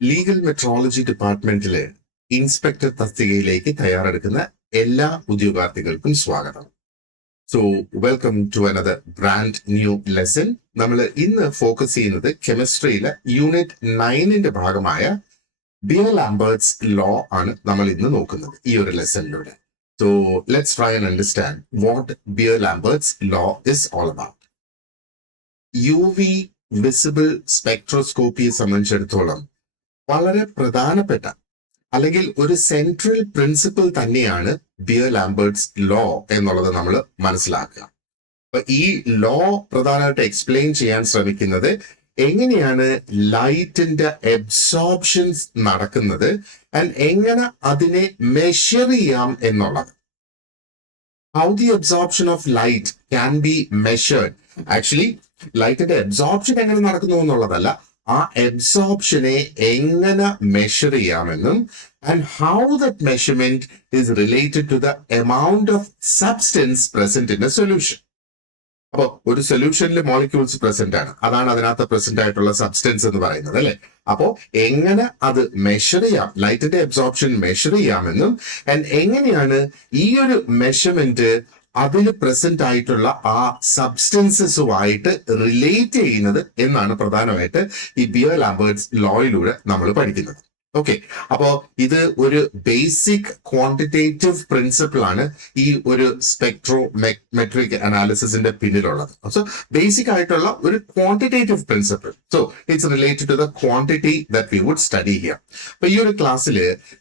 Legal metrology ഡിപ്പാർട്ട്മെന്റിലെ inspector തസ്തികയിലേക്ക് തയ്യാറെടുക്കുന്ന എല്ലാ ഉദ്യോഗാർത്ഥികൾക്കും സ്വാഗതം. So welcome to another brand new lesson. നമ്മൾ ഇന്ന് ഫോക്കസ് ചെയ്യുന്നത് കെമിസ്ട്രിയിലെ യൂണിറ്റ് 9ന്റെ ഭാഗമായ ബിയർ ലാംബർട്ട്സ് ലോ ആണ് നമ്മൾ ഇന്ന് നോക്കുന്നത് ഈ ഒരു ലെസണിലൂടെ. So let's try and understand what Beer Lambert's law is all about. UV visible സ്പെക്ട്രോസ്കോപ്പിയെ സംബന്ധിച്ചിടത്തോളം വളരെ പ്രധാനപ്പെട്ട അല്ലെങ്കിൽ ഒരു സെൻട്രൽ പ്രിൻസിപ്പിൾ തന്നെയാണ് ബിയർ ലാംബർട്ട്സ് ലോ എന്നുള്ളത് നമ്മൾ മനസ്സിലാക്കുക. അപ്പൊ ഈ ലോ പ്രധാനമായിട്ട് എക്സ്പ്ലെയിൻ ചെയ്യാൻ ശ്രമിക്കുന്നത് എങ്ങനെയാണ് ലൈറ്റിന്റെ അബ്സോർപ്ഷൻസ് നടക്കുന്നത് ആൻഡ് എങ്ങനെ അതിനെ മെഷർ ചെയ്യാം എന്നുള്ളത്. How the absorption of light can be measured. Actually ലൈറ്റിന്റെ അബ്സോർപ്ഷൻ എങ്ങനെ നടക്കുന്നു എന്നുള്ളതല്ല, ആ അബ്സോർപ്ഷനെ എങ്ങനെ മെഷർ ചെയ്യാമെന്നും and how that measurement is related to the amount of substance present in a solution. അപ്പൊ ഒരു സൊല്യൂഷനിൽ മോളിക്യൂൾസ് പ്രസന്റ് ആണ്, അതാണ് അതിനകത്ത് പ്രസന്റ് ആയിട്ടുള്ള സബ്സ്റ്റൻസ് എന്ന് പറയുന്നത്, അല്ലെ? അപ്പോ എങ്ങനെ അത് മെഷർ ചെയ്യാം, ലൈറ്റിന്റെ അബ്സോർപ്ഷൻ മെഷർ ചെയ്യാമെന്നും ആൻഡ് എങ്ങനെയാണ് ഈ ഒരു മെഷർമെന്റ് അതിൽ പ്രസന്റ് ആയിട്ടുള്ള ആ സബ്സ്റ്റൻസസുമായിട്ട് റിലേറ്റ് ചെയ്യുന്നത് എന്നാണ് പ്രധാനമായിട്ട് ഈ ബിയർ ലാംബർട്ട്സ് ലോയിലൂടെ നമ്മൾ പഠിക്കുന്നത്. ഓക്കെ, അപ്പോ ഇത് ഒരു ബേസിക് ക്വാണ്ടിറ്റേറ്റീവ് പ്രിൻസിപ്പിൾ ആണ് ഈ ഒരു സ്പെക്ട്രോമെട്രിക് അനാലിസിസിന്റെ പിന്നിലുള്ളത്. സോ ബേസിക് ആയിട്ടുള്ള ഒരു quantitative principle. So it's related to the quantity that we would study here. അപ്പൊ ഈ ഒരു ക്ലാസ്സിൽ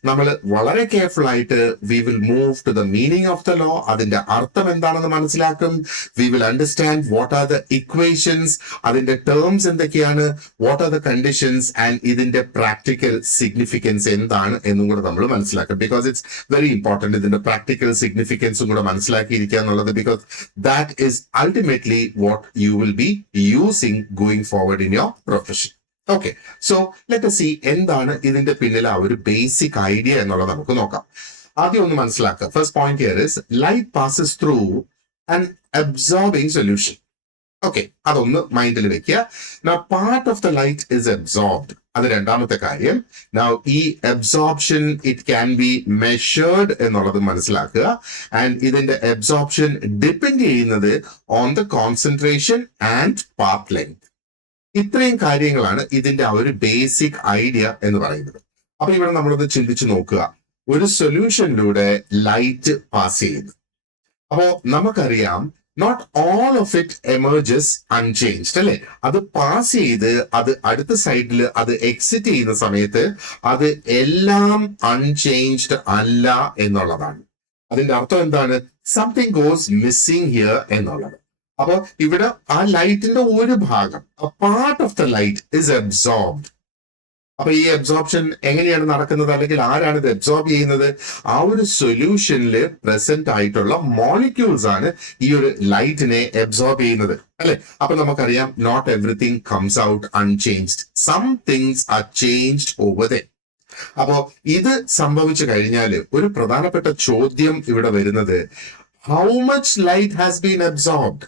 നമ്മൾ വളരെ കെയർഫുൾ ആയിട്ട് we will move to the meaning of the law. അതിന്റെ അർത്ഥം എന്താണെന്ന് മനസ്സിലാക്കും. We will understand what are the equations, അതിന്റെ ടേംസ് എന്തൊക്കെയാണ്, what are the conditions and ഇതിന്റെ പ്രാക്ടിക്കൽ സിഗ്നിഫിക്കൻസ് എന്താണ് എന്നും കൂടെ നമ്മൾ മനസ്സിലാക്കും. ബിക്കോസ് ഇറ്റ്സ് വെരി ഇമ്പോർട്ടന്റ് ഇതിന്റെ പ്രാക്ടിക്കൽ സിഗ്നിഫിക്കൻസും കൂടെ മനസ്സിലാക്കിയിരിക്കുക എന്നുള്ളത്. Because that is ultimately what you will be using going forward in your profession. Okay, so let us see എന്താണ് ഇതിന്റെ പിന്നിലെ ആ ഒരു ബേസിക് ഐഡിയ എന്നുള്ളത് നമുക്ക് നോക്കാം. ആദ്യം ഒന്ന് മനസ്സിലാക്കുക. First point here is light passes through an absorbing solution. Okay, അതൊന്ന് മൈൻഡിൽ വെക്കുക. Now part of the light is absorbed. അത് രണ്ടാമത്തെ കാര്യം. Now ഈ absorption it can be measured എന്നുള്ളത് മനസ്സിലാക്കുക. ആൻഡ് ഇതിന്റെ അബ്സോർപ്ഷൻ ഡിപ്പെൻഡ് ചെയ്യുന്നത് on the concentration and path length. ഇത്രയും കാര്യങ്ങളാണ് ഇതിന്റെ ആ ഒരു ബേസിക് ഐഡിയ എന്ന് പറയുന്നത്. അപ്പൊ ഇവിടെ നമ്മളൊന്ന് ചിന്തിച്ചു നോക്കുക. ഒരു സൊല്യൂഷനിലൂടെ ലൈറ്റ് പാസ് ചെയ്യുന്നു. അപ്പോ നമുക്കറിയാം not all of it emerges unchanged, അല്ലെ? അത് പാസ് ചെയ്ത് അത് അടുത്ത സൈഡിൽ അത് എക്സിറ്റ് ചെയ്യുന്ന സമയത്ത് അത് എല്ലാം അൺചേഞ്ച്ഡ് അല്ല എന്നുള്ളതാണ്. അതിന്റെ അർത്ഥം എന്താണ്? സംതിങ് ഗോസ് മിസ്സിംഗ് ഹിയർ എന്നുള്ളത്. അപ്പൊ ഇവിടെ ആ ലൈറ്റിന്റെ ഒരു ഭാഗം, part of the light is absorbed. അപ്പൊ ഈ അബ്സോർപ്ഷൻ എങ്ങനെയാണ് നടക്കുന്നത്, അല്ലെങ്കിൽ ആരാണ് ഇത് അബ്സോർബ് ചെയ്യുന്നത്? ആ ഒരു സൊല്യൂഷനിൽ പ്രസന്റ് ആയിട്ടുള്ള മോളിക്യൂൾസ് ആണ് ഈ ഒരു ലൈറ്റിനെ അബ്സോർബ് ചെയ്യുന്നത്, അല്ലെ? അപ്പൊ നമുക്കറിയാം not everything comes out unchanged. Some things are changed over there. അപ്പോ ഇത് സംഭവിച്ചു കഴിഞ്ഞാൽ ഒരു പ്രധാനപ്പെട്ട ചോദ്യം ഇവിടെ വരുന്നത്, how much light has been absorbed?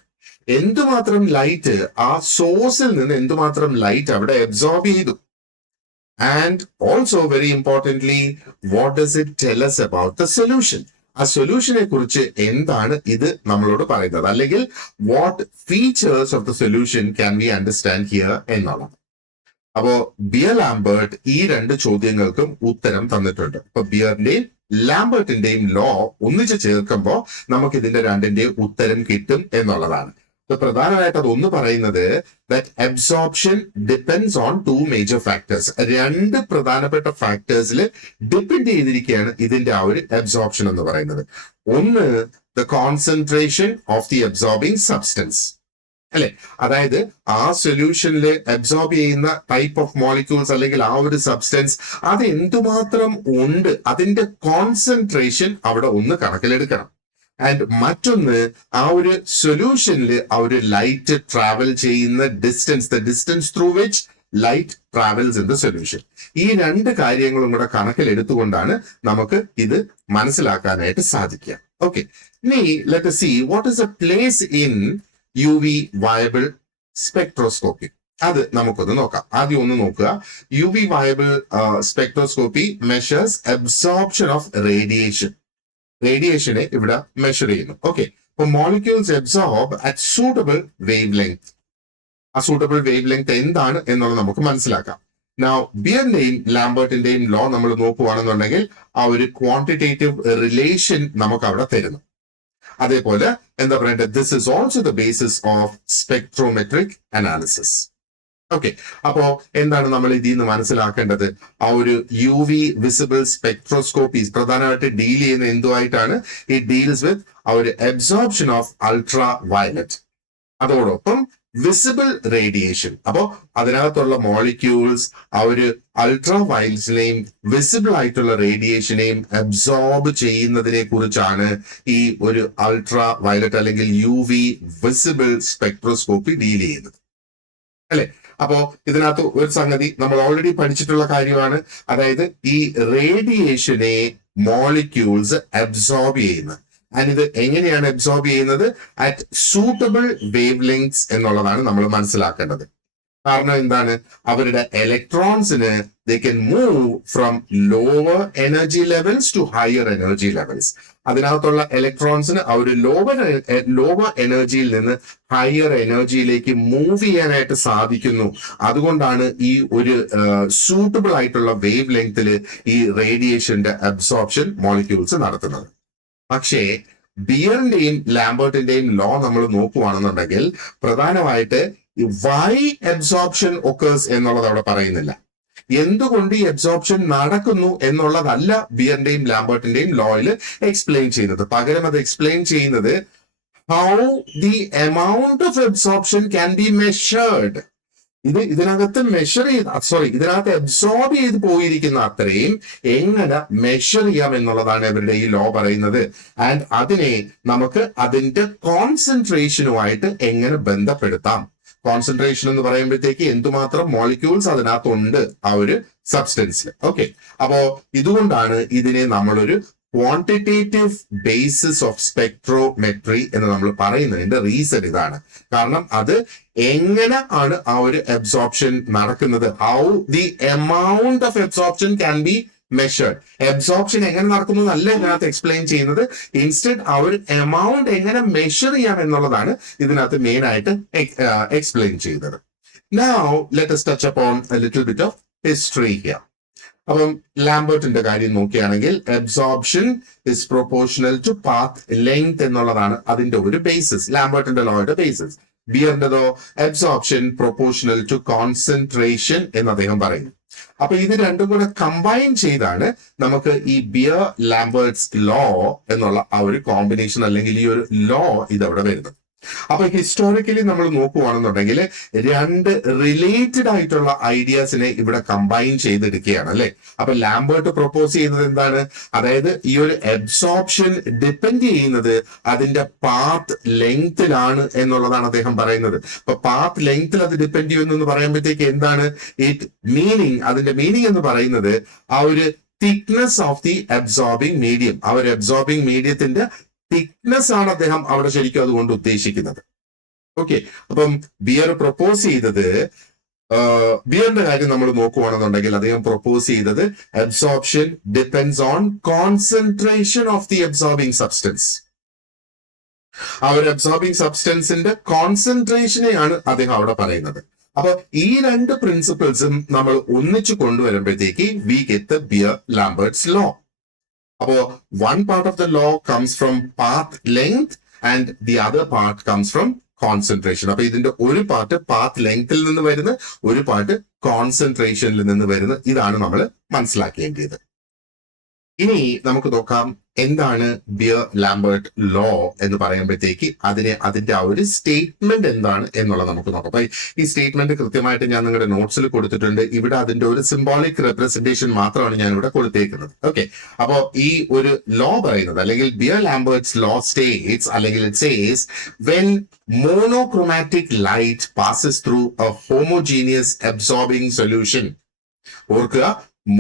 എന്തുമാത്രം ലൈറ്റ് ആ സോഴ്സിൽ നിന്ന് എന്തുമാത്രം ലൈറ്റ് അവിടെ അബ്സോർബ് ചെയ്തു? And also very importantly, what does it tell us about the solution? ആ സൊല്യൂഷനെ കുറിച്ച് എന്താണ് ഇത് നമ്മളോട് പറയുന്നത്, അല്ലെങ്കിൽ what features of the solution can we understand here എന്നുള്ളത്. അപ്പോ ബിയർ ലാംബർട്ട് ഈ രണ്ട് ചോദ്യങ്ങൾക്കും ഉത്തരം തന്നിട്ടുണ്ട്. അപ്പൊ ബിയറിന്റെയും ലാംബർട്ടിന്റെയും ലോ ഒന്നിച്ച് ചേർക്കുമ്പോൾ നമുക്ക് ഇതിന്റെ രണ്ടിന്റെയും ഉത്തരം കിട്ടും എന്നുള്ളതാണ്. പ്രധാനമായിട്ട് അതൊന്ന് പറയുന്നത് that absorption depends on two major factors. രണ്ട് പ്രധാനപ്പെട്ട ഫാക്ടേഴ്സിൽ ഡിപ്പെൻഡ് ചെയ്തിരിക്കുകയാണ് ഇതിന്റെ ആ ഒരു അബ്സോർപ്ഷൻ എന്ന് പറയുന്നത്. ഒന്ന്, the concentration of the absorbing substance, അല്ലെ? അതായത് ആ സൊല്യൂഷനിൽ അബ്സോർബ് ചെയ്യുന്ന ടൈപ്പ് ഓഫ് മോളിക്യൂൾസ് അല്ലെങ്കിൽ ആ ഒരു സബ്സ്റ്റൻസ് അത് എന്തുമാത്രം ഉണ്ട്, അതിന്റെ കോൺസെൻട്രേഷൻ അവിടെ ഒന്ന് കണക്കിലെടുക്കണം. ആൻഡ് മറ്റൊന്ന്, ആ ഒരു സൊല്യൂഷനിൽ ആ ഒരു ലൈറ്റ് ട്രാവൽ ചെയ്യുന്ന distance, the distance through which light travels in the solution. ഈ രണ്ട് കാര്യങ്ങളും കൂടെ കണക്കിലെടുത്തുകൊണ്ടാണ് നമുക്ക് ഇത് മനസ്സിലാക്കാനായിട്ട് സാധിക്കുക. ഓക്കെ, ഇനി let us see what is the place in UV viable spectroscopy. അത് നമുക്കൊന്ന് നോക്കാം. ആദ്യം ഒന്ന് നോക്കുക. U V visible spectroscopy measures absorption of റേഡിയേഷനെ ഇവിടെ മെഷർ ചെയ്യുന്നു. ഓക്കെ, അപ്പൊ molecules absorb at suitable wavelength. ആ സൂട്ടബിൾ വേവ് ലെങ്ത് എന്താണ് എന്നുള്ളത് നമുക്ക് മനസ്സിലാക്കാം. Now, ബിയറിന്റെയും ലാംബർട്ടിന്റെയും ലോ നമ്മൾ നോക്കുകയാണെന്നുണ്ടെങ്കിൽ ആ ഒരു ക്വാണ്ടിറ്റേറ്റീവ് റിലേഷൻ നമുക്ക് അവിടെ തരുന്നു. അതേപോലെ എന്താ പറയേണ്ടത്, this is also the basis of spectrometric analysis. Okay, അപ്പോ എന്താണ് നമ്മൾ ഇതിൽ നിന്ന് മനസ്സിലാക്കേണ്ടത്? ആ ഒരു യു വി വിസിബിൾ സ്പെക്ട്രോസ്കോപ്പീസ് പ്രധാനമായിട്ട് ഡീൽ ചെയ്യുന്ന എന്തുമായിട്ടാണ്? ഇറ്റ് ഡീൽസ് വിത്ത് ആ ഒരു അബ്സോർപ്ഷൻ ഓഫ് അൾട്രാ വയലറ്റ്, അതോടൊപ്പം വിസിബിൾ റേഡിയേഷൻ. അപ്പോ അതിനകത്തുള്ള മോളിക്യൂൾസ് ആ ഒരു അൾട്രാ വയലറ്റിനെയും വിസിബിൾ ആയിട്ടുള്ള റേഡിയേഷനെയും അബ്സോർബ് ചെയ്യുന്നതിനെ കുറിച്ചാണ് ഈ ഒരു അൾട്രാ വയലറ്റ് അല്ലെങ്കിൽ U V visible spectroscopy deal ചെയ്യുന്നത്, അല്ലെ? അപ്പോ ഇതിനകത്ത് ഒരു സംഗതി നമ്മൾ ഓൾറെഡി പഠിച്ചിട്ടുള്ള കാര്യമാണ്, അതായത് ഈ റേഡിയേഷനെ മോളിക്യൂൾസ് അബ്സോർബ് ചെയ്യുന്നത്. ആൻഡ് ഇത് എങ്ങനെയാണ് അബ്സോർബ് ചെയ്യുന്നത്? അറ്റ് സൂട്ടബിൾ വേവ് ലെങ്ത്സ് എന്നുള്ളതാണ് നമ്മൾ മനസ്സിലാക്കേണ്ടത്. കാരണം എന്താണ്? അവരുടെ ഇലക്ട്രോൺസിന് they can move from lower energy levels to higher energy levels. അതിനകത്തുള്ള ഇലക്ട്രോൺസിന് ആ ഒരു ലോവർ എനർജിയിൽ നിന്ന് ഹയർ എനർജിയിലേക്ക് മൂവ് ചെയ്യാനായിട്ട് സാധിക്കുന്നു. അതുകൊണ്ടാണ് ഈ ഒരു സൂട്ടബിൾ ആയിട്ടുള്ള വേവ് ലെങ്ത്തിൽ ഈ റേഡിയേഷന്റെ അബ്സോർപ്ഷൻ മോളിക്യൂൾസ് നടത്തുന്നത്. പക്ഷേ ബിയറിന്റെയും ലാംബർട്ടിന്റെയും ലോ നമ്മൾ നോക്കുകയാണെന്നുണ്ടെങ്കിൽ പ്രധാനമായിട്ട് വൈ അബ്സോർപ്ഷൻ ഒക്കേഴ്സ് എന്നുള്ളത് അവിടെ പറയുന്നില്ല. എന്തുകൊണ്ട് ഈ അബ്സോർപ്ഷൻ നടക്കുന്നു എന്നുള്ളതല്ല ബിയറിന്റെയും ലാംബർട്ടിന്റെയും ലോയിൽ എക്സ്പ്ലെയിൻ ചെയ്യുന്നത്. പകരം അത് എക്സ്പ്ലെയിൻ ചെയ്യുന്നത് how the amount of absorption can be measured. ഇതിനകത്ത് ഇതിനകത്ത് അബ്സോർബ് ചെയ്ത് പോയിരിക്കുന്ന അത്രയും എങ്ങനെ മെഷർ ചെയ്യാം എന്നുള്ളതാണ് ഇവരുടെ ഈ ലോ പറയുന്നത്. ആൻഡ് അതിനെ നമുക്ക് അതിന്റെ കോൺസെൻട്രേഷനുമായിട്ട് എങ്ങനെ ബന്ധപ്പെടുത്താം. കോൺസെൻട്രേഷൻ എന്ന് പറയുമ്പോഴത്തേക്ക് എന്തുമാത്രം മോളിക്യൂൾസ് അതിനകത്തുണ്ട് ആ ഒരു സബ്സ്റ്റൻസിൽ. ഓക്കെ, അപ്പോ ഇതുകൊണ്ടാണ് ഇതിനെ നമ്മളൊരു ക്വാണ്ടിറ്റേറ്റീവ് ബേസിസ് ഓഫ് സ്പെക്ട്രോമെട്രി എന്ന് നമ്മൾ പറയുന്നതിന്റെ റീസൺ ഇതാണ്. കാരണം അത് എങ്ങനെ ആണ് ആ ഒരു അബ്സോർപ്ഷൻ നടക്കുന്നത്, how the amount of absorption can be measured. Absorption എങ്ങനെ നടക്കുന്നു എന്നല്ല ഇതിനകത്ത് എക്സ്പ്ലെയിൻ ചെയ്യുന്നത്, ഇൻസ്റ്റെഡ് ആ ഒരു എമൗണ്ട് എങ്ങനെ മെഷർ ചെയ്യാം എന്നുള്ളതാണ് ഇതിനകത്ത് മെയിൻ ആയിട്ട് എക്സ്പ്ലെയിൻ ചെയ്യുന്നത്. Now let us touch upon a little bit of history here. അപ്പം ലാംബർട്ടിന്റെ കാര്യം നോക്കുകയാണെങ്കിൽ absorption is proportional to path length എന്നുള്ളതാണ് അതിന്റെ ഒരു ബേസിസ്, ലാംബർട്ടിന്റെ ലോയുടെ ബേസിസ്. ബിയറിന്റെതോ അബ്സോർപ്ഷൻ പ്രൊപ്പോർഷണൽ ടു കോൺസെൻട്രേഷൻ എന്ന് അദ്ദേഹം പറയുന്നു. അപ്പൊ ഇത് രണ്ടും കൂടെ കമ്പൈൻ ചെയ്താണ് നമുക്ക് ഈ ബിയർ ലാംബർട്ട്സ് ലോ എന്നുള്ള ആ ഒരു കോമ്പിനേഷൻ അല്ലെങ്കിൽ ഈ ഒരു ലോ ഇതവിടെ വരുന്നത്. അപ്പൊ ഹിസ്റ്റോറിക്കലി നമ്മൾ നോക്കുകയാണെന്നുണ്ടെങ്കിൽ രണ്ട് റിലേറ്റഡ് ആയിട്ടുള്ള ഐഡിയാസിനെ ഇവിടെ കമ്പൈൻ ചെയ്തെടുക്കുകയാണ്, അല്ലെ? അപ്പൊ ലാംബർട്ട് പ്രൊപ്പോസ് ചെയ്യുന്നത് എന്താണ്? അതായത് ഈ ഒരു അബ്സോർപ്ഷൻ ഡിപ്പെൻഡ് ചെയ്യുന്നത് അതിന്റെ പാത്ത് ലെങ്തിലാണ് എന്നുള്ളതാണ് അദ്ദേഹം പറയുന്നത്. അപ്പൊ പാത്ത് ലെങ്തിൽ അത് ഡിപ്പെൻഡ് ചെയ്യുന്നു എന്ന് പറയുമ്പോഴത്തേക്ക് എന്താണ് അതിന്റെ മീനിങ് എന്ന് പറയുന്നത് ആ ഒരു thickness of the absorbing medium, ആ ഒരു അബ്സോർബിംഗ് മീഡിയത്തിന്റെ തിക്നെസ് ആണ് അദ്ദേഹം അവിടെ ശരിക്കും അതുകൊണ്ട് ഉദ്ദേശിക്കുന്നത്. ഓക്കെ, അപ്പം ബിയർ പ്രൊപ്പോസ് ചെയ്തത്, ബിയറിന്റെ കാര്യം നമ്മൾ നോക്കുകയാണെന്നുണ്ടെങ്കിൽ അദ്ദേഹം പ്രൊപ്പോസ് ചെയ്തത് absorption depends on concentration of the absorbing substance. ആ ഒരു അബ്സോർബിംഗ് സബ്സ്റ്റൻസിന്റെ കോൺസെൻട്രേഷനെയാണ് അദ്ദേഹം അവിടെ പറയുന്നത്. അപ്പൊ ഈ രണ്ട് പ്രിൻസിപ്പിൾസും നമ്മൾ ഒന്നിച്ചു കൊണ്ടുവരുമ്പോഴത്തേക്ക് we get the Beer Lambert's law. അപ്പോ one part of the law comes from path length and the other part comes from concentration. അപ്പൊ ഇതിന്റെ ഒരു പാർട്ട് പാത്ത് ലെങ്ത്തിൽ നിന്ന് വരുന്ന, ഒരു പാർട്ട് കോൺസെൻട്രേഷനിൽ നിന്ന് വരുന്ന. ഇതാണ് നമ്മൾ മനസ്സിലാക്കേണ്ടത്. ഇനി നമുക്ക് നോക്കാം എന്താണ് ബിയർ ലാംബർട്ട് ലോ എന്ന് പറയുമ്പോഴത്തേക്ക് അതിന്റെ ആ ഒരു സ്റ്റേറ്റ്മെന്റ് എന്താണ് എന്നുള്ളത് നമുക്ക് നോക്കാം. അപ്പൊ ഈ സ്റ്റേറ്റ്മെന്റ് കൃത്യമായിട്ട് ഞാൻ നിങ്ങളുടെ നോട്ട്സിൽ കൊടുത്തിട്ടുണ്ട്. ഇവിടെ അതിന്റെ ഒരു സിംബോളിക് റെപ്രസെന്റേഷൻ മാത്രമാണ് ഞാൻ ഇവിടെ കൊടുത്തേക്കുന്നത്. ഓക്കെ, അപ്പോ ഈ ഒരു ലോ പറയുന്നത് അല്ലെങ്കിൽ ബിയർ ലാംബർട്ട്സ് ലോ സ്റ്റേറ്റ്സ് അല്ലെങ്കിൽ it says when monochromatic light passes through a homogeneous absorbing solution. ഓർക്കുക,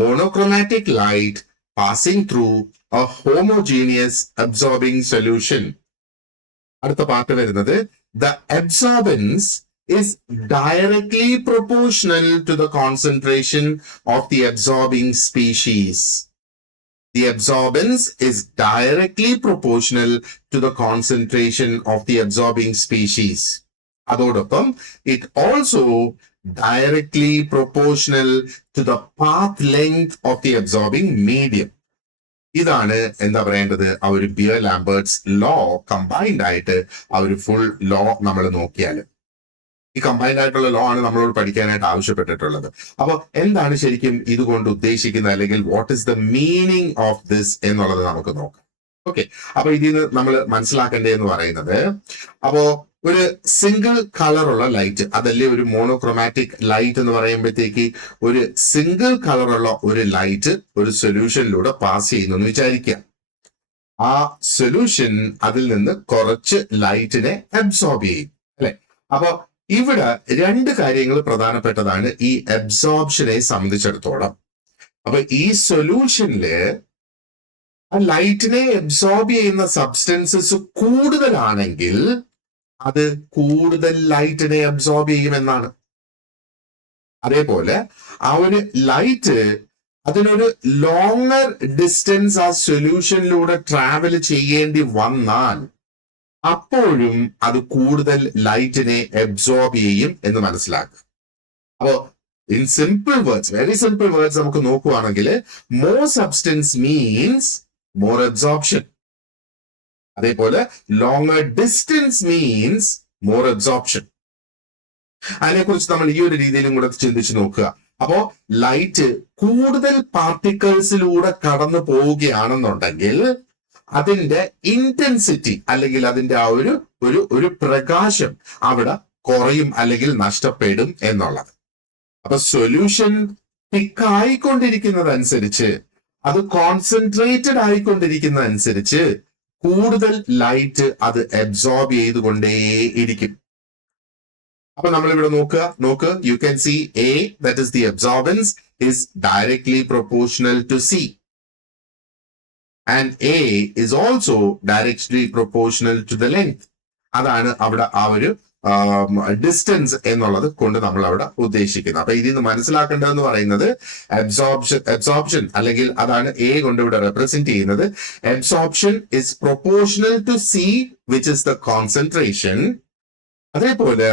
monochromatic light passing through a homogeneous absorbing solution. അടുത്ത പാർട്ട് വരുന്നത് the absorbance is directly proportional to the concentration of the absorbing species. The absorbance is directly proportional to the concentration of the absorbing species. അതോടൊപ്പം it also directly proportional to the path length of the absorbing medium. ഇതാണ് എന്താ പറയേണ്ടത്, ആ ഒരു beer Lambert's law combined ആയിട്ട് ആ ഒരു full law നമ്മൾ നോക്കിയാൽ ഈ കമ്പൈൻഡ് ആയിട്ടുള്ള ലോ ആണ് നമ്മളോട് പഠിക്കാനായിട്ട് ആവശ്യപ്പെട്ടിട്ടുള്ളത്. അപ്പൊ എന്താണ് ശരിക്കും ഇതുകൊണ്ട് ഉദ്ദേശിക്കുന്നത്, അല്ലെങ്കിൽ what is the meaning of this എന്നുള്ളത് നമുക്ക് നോക്കാം. ഓക്കെ, അപ്പൊ ഇതിന് നമ്മൾ മനസ്സിലാക്കേണ്ടതെന്ന് പറയുന്നത്, അപ്പോ ഒരു സിംഗിൾ കളറുള്ള ലൈറ്റ്, അതല്ലേ ഒരു മോണോക്രോമാറ്റിക് ലൈറ്റ് എന്ന് പറയുമ്പോഴത്തേക്ക്, ഒരു സിംഗിൾ കളറുള്ള ഒരു ലൈറ്റ് ഒരു സൊല്യൂഷനിലൂടെ പാസ് ചെയ്യുന്നു എന്ന് വിചാരിക്കുക. ആ സൊല്യൂഷൻ അതിൽ നിന്ന് കുറച്ച് ലൈറ്റിനെ അബ്സോർബ് ചെയ്യും, അല്ലെ? അപ്പൊ ഇവിടെ രണ്ട് കാര്യങ്ങൾ പ്രധാനപ്പെട്ടതാണ് ഈ അബ്സോർപ്ഷനെ സംബന്ധിച്ചിടത്തോളം. അപ്പൊ ഈ സൊല്യൂഷനില് ആ ലൈറ്റിനെ അബ്സോർബ് ചെയ്യുന്ന സബ്സ്റ്റൻസസ് കൂടുതലാണെങ്കിൽ അത് കൂടുതൽ ലൈറ്റിനെ അബ്സോർബ് ചെയ്യുമെന്നാണ്. അതേപോലെ ആ ഒരു ലൈറ്റ് അതിനൊരു ലോങ്ങർ ഡിസ്റ്റൻസ് ആ സൊല്യൂഷനിലൂടെ ട്രാവൽ ചെയ്യേണ്ടി വന്നാൽ അപ്പോഴും അത് കൂടുതൽ ലൈറ്റിനെ അബ്സോർബ് ചെയ്യും എന്ന് മനസ്സിലാക്കുക. അപ്പോ in simple words, very simple words നമുക്ക് നോക്കുവാണെങ്കിൽ, more substance means more absorption. അതേപോലെ longer distance means more absorption. അതിനെക്കുറിച്ച് നമ്മൾ ഈ ഒരു രീതിയിലും കൂടെ ചിന്തിച്ച് നോക്കുക. അപ്പോ ലൈറ്റ് കൂടുതൽ പാർട്ടിക്കിൾസിലൂടെ കടന്നു പോവുകയാണെന്നുണ്ടെങ്കിൽ അതിന്റെ ഇന്റൻസിറ്റി അല്ലെങ്കിൽ അതിന്റെ ആ ഒരു പ്രകാശം അവിടെ കുറയും അല്ലെങ്കിൽ നഷ്ടപ്പെടും എന്നുള്ളത്. അപ്പൊ സൊല്യൂഷൻ തിക്ക് ആയിക്കൊണ്ടിരിക്കുന്നതനുസരിച്ച്, അത് കോൺസെൻട്രേറ്റഡ് ആയിക്കൊണ്ടിരിക്കുന്നതനുസരിച്ച് കൂടുതൽ ലൈറ്റ് അത് അബ്സോർബ് ചെയ്തുകൊണ്ടേയിരിക്കും. അപ്പൊ നമ്മളിവിടെ നോക്കുക, you can see A, that is the absorbance, is directly proportional to C. And A is also directly proportional to the length. അതാണ് അവിടെ ആ ഒരു ഡിസ്റ്റൻസ് എന്നുള്ളത് കൊണ്ട് നമ്മൾ അവിടെ ഉദ്ദേശിക്കുന്നത്. അപ്പൊ ഇതിൽ നിന്ന് മനസ്സിലാക്കേണ്ടതെന്ന് പറയുന്നത്, അബ്സോർപ്ഷൻ അല്ലെങ്കിൽ അതാണ് എ കൊണ്ട് ഇവിടെ റെപ്രസെന്റ് ചെയ്യുന്നത്. Absorption is proportional to C, which is the concentration. അതേപോലെ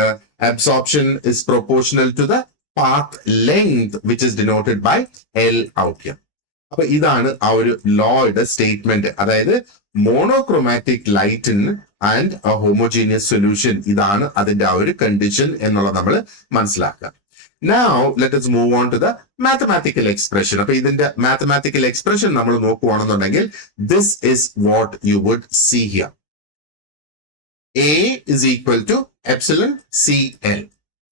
absorption is proportional to the path length, which is denoted by L out here. അപ്പൊ ഇതാണ് ആ ഒരു ലോയുടെ സ്റ്റേറ്റ്മെന്റ്. അതായത് മോണോക്രോമാറ്റിക് ലൈറ്റിൻ ആൻഡ് എ ഹോമോജീനിയസ് സൊല്യൂഷൻ, ഇതാണ് അതിന്റെ ആ ഒരു കണ്ടീഷൻ എന്നുള്ളത് നമ്മൾ മനസ്സിലാക്കുക. Now let us move on to the mathematical expression. അപ്പൊ ഇതിന്റെ മാത്തമാറ്റിക്കൽ എക്സ്പ്രഷൻ നമ്മൾ നോക്കുവാണെന്നുണ്ടെങ്കിൽ, this is what you would see here. A is equal to epsilon CL.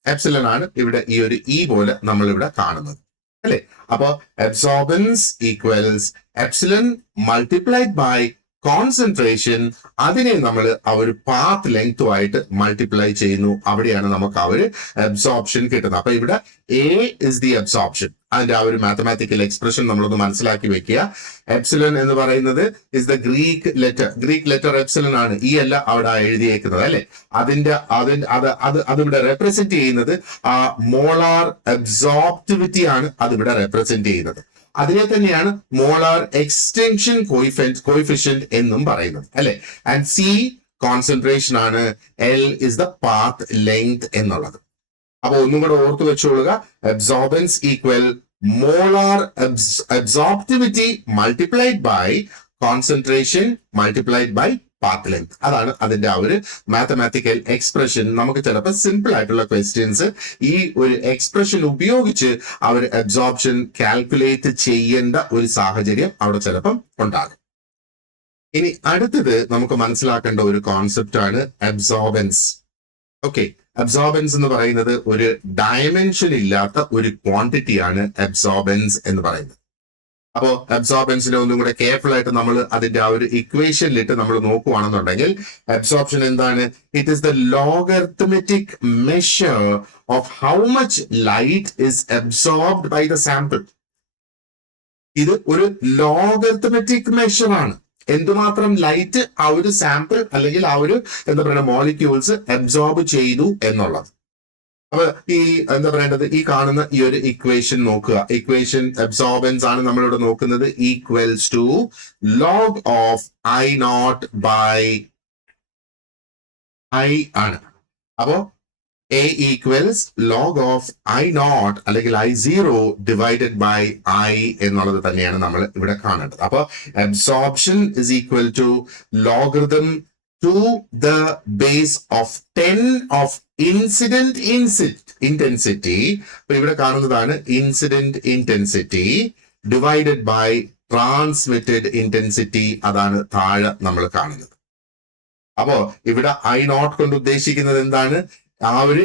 Epsilon ആണ് ഇവിടെ ഈ ഒരു ഇ പോലെ നമ്മൾ ഇവിടെ കാണുന്നത്, അല്ലെ? അപ്പൊ absorbance equals epsilon multiplied by concentration. അതിനെ നമ്മൾ ആ ഒരു പാത്ത് ലെങ്തുമായിട്ട് മൾട്ടിപ്ലൈ ചെയ്യുന്നു. അവിടെയാണ് നമുക്ക് ആ ഒരു അബ്സോർപ്ഷൻ കിട്ടുന്നത്. അപ്പൊ ഇവിടെ എ ഇസ് ദി അബ്സോർപ്ഷൻ. അതിന്റെ ആ ഒരു മാത്തമാറ്റിക്കൽ എക്സ്പ്രഷൻ നമ്മളൊന്ന് മനസ്സിലാക്കി വെക്കുക. എപ്സിലൺ എന്ന് പറയുന്നത് is the Greek letter epsilon ആണ്. ഈ അല്ല അവിടെ എഴുതിയേക്കുന്നത്, അല്ലെ? അതിവിടെ റെപ്രസെന്റ് ചെയ്യുന്നത് ആ മോളാർ അബ്സോർപ്റ്റിവിറ്റി ആണ് അതിവിടെ റെപ്രസെന്റ് ചെയ്യുന്നത്. അതിനെ തന്നെയാണ് മോളാർ എക്സ്റ്റൻഷൻ കോയിഫിഷ്യന്റ് എന്നും പറയുന്നത്, അല്ലെ? ആൻഡ് സി കോൺസെൻട്രേഷൻ ആണ്, L is the path length എന്നുള്ളത്. അപ്പൊ ഒന്നും കൂടെ ഓർത്തു വെച്ചോളുക, absorbance equal molar absorptivity multiplied by concentration multiplied by path length. അതാണ് അതിന്റെ ആ ഒരു മാത്തമാറ്റിക്കൽ എക്സ്പ്രഷൻ. നമുക്ക് ചിലപ്പോൾ സിമ്പിൾ ആയിട്ടുള്ള ക്വസ്റ്റ്യൻസ് ഈ ഒരു എക്സ്പ്രഷൻ ഉപയോഗിച്ച് അവർ അബ്സോർപ്ഷൻ കാൽക്കുലേറ്റ് ചെയ്യേണ്ട ഒരു സാഹചര്യം അവിടെ ചിലപ്പം ഉണ്ടാകും. ഇനി അടുത്തത് നമുക്ക് മനസ്സിലാക്കേണ്ട ഒരു കോൺസെപ്റ്റ് ആണ് അബ്സോർബൻസ്. ഓക്കെ, അബ്സോർബൻസ് എന്ന് പറയുന്നത് ഒരു ഡയമെൻഷൻ ഇല്ലാത്ത ഒരു ക്വാണ്ടിറ്റിയാണ് അബ്സോർബൻസ് എന്ന് പറയുന്നത്. അപ്പോ അബ്സോർബൻസിനെ ഒന്നും കൂടെ കെയർഫുൾ ആയിട്ട് നമ്മൾ അതിന്റെ ആ ഒരു ഇക്വേഷനിലിട്ട് നമ്മൾ നോക്കുവാണെന്നുണ്ടെങ്കിൽ, അബ്സോർപ്ഷൻ എന്താണ്? It is the logarithmic measure of how much light is absorbed by the sample. ഇത് ഒരു ലോഗരിഥമെറ്റിക് മെഷർ ആണ്. എന്തുമാത്രം ലൈറ്റ് ആ ഒരു സാമ്പിൾ അല്ലെങ്കിൽ ആ ഒരു എന്താ പറയുക മോളിക്യൂൾസ് അബ്സോർബ് ചെയ്തു എന്നുള്ളത്. അപ്പൊ ഈ എന്താ പറയേണ്ടത്, ഈ കാണുന്ന ഈ ഒരു ഇക്വേഷൻ നോക്കുക. ഇക്വേഷൻ അബ്സോർബൻസ് ആണ് നമ്മളിവിടെ നോക്കുന്നത്. Equals to log of I nought by I ആണ്. അപ്പോ A equals log of I naught അല്ലെങ്കിൽ I0 divided by I എന്നുള്ളത് തന്നെയാണ് നമ്മൾ ഇവിടെ കാണേണ്ടത്. അപ്പൊ absorption is equal to logarithm to the base of 10 of incident intensity. അപ്പൊ ഇവിടെ കാണുന്നതാണ് incident intensity divided by transmitted intensity. അതാണ് താഴെ നമ്മൾ കാണുന്നത്. അപ്പോ ഇവിടെ I നോട്ട് കൊണ്ട് ഉദ്ദേശിക്കുന്നത് എന്താണ്? ആ ഒരു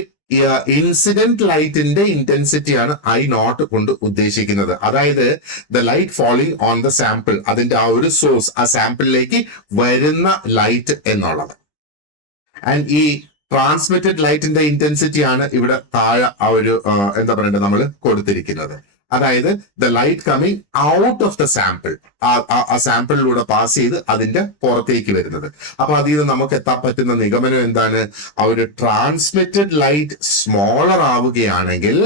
ഇൻസിഡന്റ് ലൈറ്റിന്റെ ഇന്റൻസിറ്റി ആണ് I നോട്ട് കൊണ്ട് ഉദ്ദേശിക്കുന്നത്. അതായത് the light falling on the sample, അതിന്റെ ആ ഒരു സോഴ്സ്, ആ സാമ്പിളിലേക്ക് വരുന്ന ലൈറ്റ് എന്നുള്ളത്. ആൻഡ് ഈ ട്രാൻസ്മിറ്റഡ് ലൈറ്റിന്റെ ഇന്റൻസിറ്റി ആണ് ഇവിടെ താഴെ ആ ഒരു എന്താ പറയണ്ടത് നമ്മൾ കൊടുത്തിരിക്കുന്നത്. അതായത് the light coming out of the sample, ആ സാമ്പിളിലൂടെ പാസ് ചെയ്ത് അതിന്റെ പുറത്തേക്ക് വരുന്നത്. അപ്പൊ അതിൽ നിന്ന് നമുക്ക് എത്താൻ പറ്റുന്ന നിഗമനം എന്താണ്? ആ ഒരു ട്രാൻസ്മിറ്റഡ് ലൈറ്റ് സ്മോളർ ആവുകയാണെങ്കിൽ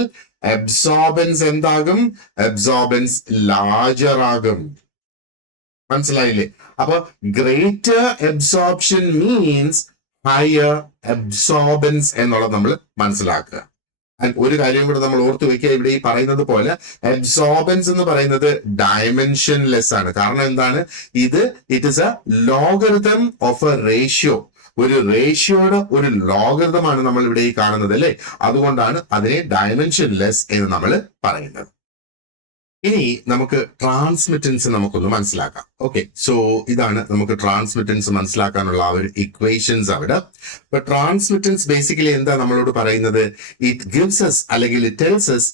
അബ്സോർബൻസ് എന്താകും? അബ്സോർബൻസ് ലാർജർ ആകും. മനസ്സിലായില്ലേ? അപ്പൊ greater absorption means higher absorbents എന്നുള്ളത് നമ്മൾ മനസ്സിലാക്കുക. ഒരു കാര്യം കൂടെ നമ്മൾ ഓർത്ത് വെക്കുക, ഇവിടെ ഈ പറയുന്നത് പോലെ അബ്സോർബൻസ് എന്ന് പറയുന്നത് ഡയമെൻഷൻലെസ് ആണ്. കാരണം എന്താണ്? It is A logarithm of A ratio. ഒരു റേഷ്യോയുടെ ഒരു ലോഗരിതമാണ് നമ്മൾ ഇവിടെ ഈ കാണുന്നത്, അല്ലെ? അതുകൊണ്ടാണ് അതിനെ ഡയമെൻഷൻലെസ് എന്ന് നമ്മൾ പറയുന്നത്. ഇനി നമുക്ക് ട്രാൻസ്മിറ്റൻസ് നമുക്കൊന്ന് മനസ്സിലാക്കാം. ഓക്കെ, സോ ഇതാണ് നമുക്ക് ട്രാൻസ്മിറ്റൻസ് മനസ്സിലാക്കാനുള്ള ആ ഒരു ഇക്വേഷൻസ് അവിടെ. അപ്പൊ ട്രാൻസ്മിറ്റൻസ് ബേസിക്കലി എന്താ നമ്മളോട് പറയുന്നത്? ഇറ്റ് ഗിവ്സ് അസ് അല്ലെങ്കിൽ it tells us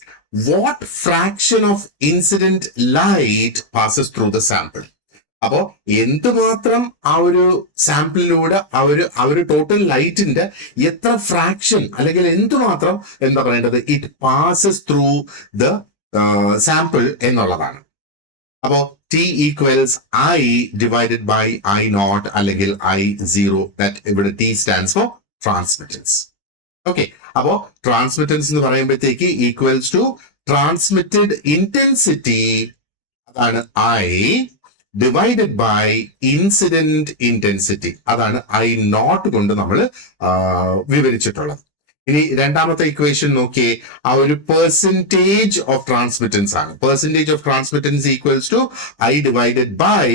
what fraction of incident light passes through the sample. അപ്പോ എന്തുമാത്രം ആ ഒരു സാമ്പിളിലൂടെ ആ ഒരു ടോട്ടൽ ലൈറ്റിന്റെ എത്ര ഫ്രാക്ഷൻ അല്ലെങ്കിൽ എന്തുമാത്രം എന്താ പറയേണ്ടത്, it passes through the sample എന്നുള്ളതാണ്. അപ്പോ T equals I divided by I nought അല്ലെങ്കിൽ I0. ഇവിടെ T stands for transmittance. Okay, അപ്പോ ട്രാൻസ്മിറ്റൻസ് എന്ന് പറയുമ്പോഴത്തേക്ക് ഈക്വൽസ് ടു ട്രാൻസ്മിറ്റഡ് ഇന്റൻസിറ്റി, അതാണ് I divided by incident intensity, അതാണ് I നോട്ട് കൊണ്ട് നമ്മൾ വിവരിച്ചിട്ടുള്ളത്. ഇനി രണ്ടാമത്തെ ഇക്വേഷൻ നോക്കിയേ, ആ ഒരു പെർസെന്റേജ് ഓഫ് ട്രാൻസ്മിറ്റൻസ് ആണ്. Percentage of transmittance equals to I divided by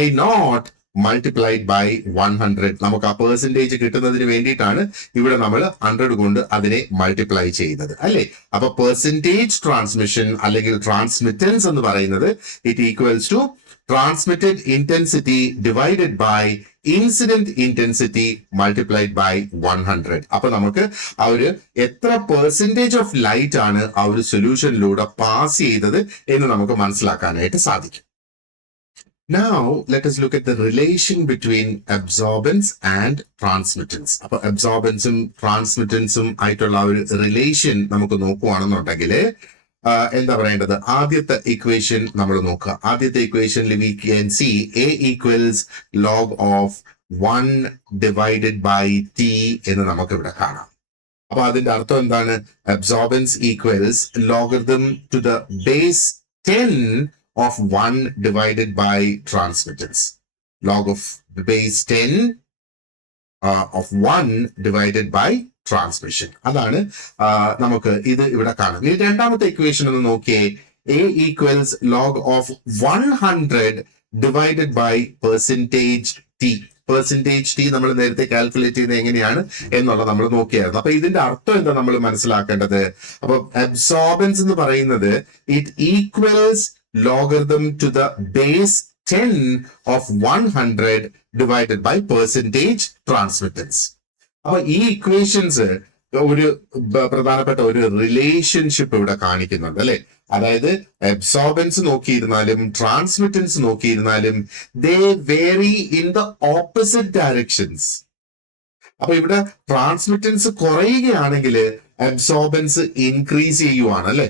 I nought multiplied by 100. നമുക്ക് ആ പെർസെന്റേജ് കിട്ടുന്നതിന് വേണ്ടിയിട്ടാണ് ഇവിടെ നമ്മൾ 100 കൊണ്ട് അതിനെ മൾട്ടിപ്ലൈ ചെയ്യുന്നത്, അല്ലെ? അപ്പൊ പെർസെന്റേജ് ട്രാൻസ്മിഷൻ അല്ലെങ്കിൽ ട്രാൻസ്മിറ്റൻസ് എന്ന് പറയുന്നത് it equals to transmitted intensity divided by incident intensity multiplied by 100. അപ്പൊ നമുക്ക് ആ ഒരു എത്ര പെർസെന്റേജ് ഓഫ് ലൈറ്റ് ആണ് ആ ഒരു സൊല്യൂഷനിലൂടെ പാസ് ചെയ്തത് എന്ന് നമുക്ക് മനസ്സിലാക്കാനായിട്ട് സാധിക്കും. Now let us look at the relation between absorbance and transmittance. അപ്പൊ അബ്സോർബൻസും ട്രാൻസ്മിറ്റൻസും ആയിട്ടുള്ള ആ ഒരു റിലേഷൻ നമുക്ക് നോക്കുകയാണെന്നുണ്ടെങ്കിൽ എന്താ പറയേണ്ടത്? ആദ്യത്തെ ഇക്വേഷൻ നമ്മൾ നോക്കുക. ആദ്യത്തെ ഇക്വേഷനിൽ we can see A equals log of 1 divided by T എന്ന് നമുക്ക് ഇവിടെ കാണാം. അപ്പൊ അതിന്റെ അർത്ഥം എന്താണ്? Absorbance equals logarithm to the base 10 of 1 divided by transmittance. Log of the base 10 of 1 divided by transmission. അതാണ് നമുക്ക് ഇത് ഇവിടെ കാണാം. ഇനി രണ്ടാമത്തെ ഇക്വേഷൻ ഒന്ന് നോക്കിയേ. A equals log of 100 divided by percentage T. Percentage T നമ്മൾ നേരത്തെ കാൽക്കുലേറ്റ് ചെയ്യുന്നത് എങ്ങനെയാണ് എന്നുള്ളത് നമ്മൾ നോക്കിയായിരുന്നു. അപ്പൊ ഇതിന്റെ അർത്ഥം എന്താ നമ്മൾ മനസ്സിലാക്കേണ്ടത്? അപ്പൊ അബ്സോർബൻസ് എന്ന് പറയുന്നത് it equals logarithm to the base 10 of 100 divided by percentage transmittance. അപ്പൊ ഈ ഇക്വേഷൻസ് ഒരു പ്രധാനപ്പെട്ട ഒരു റിലേഷൻഷിപ്പ് ഇവിടെ കാണിക്കുന്നുണ്ട്, അല്ലെ? അതായത് അബ്സോർബൻസ് നോക്കിയിരുന്നാലും ട്രാൻസ്മിറ്റൻസ് നോക്കിയിരുന്നാലും they vary in the opposite directions. അപ്പൊ ഇവിടെ ട്രാൻസ്മിറ്റൻസ് കുറയുകയാണെങ്കിൽ അബ്സോർബൻസ് ഇൻക്രീസ് ചെയ്യുവാണ്, അല്ലെ?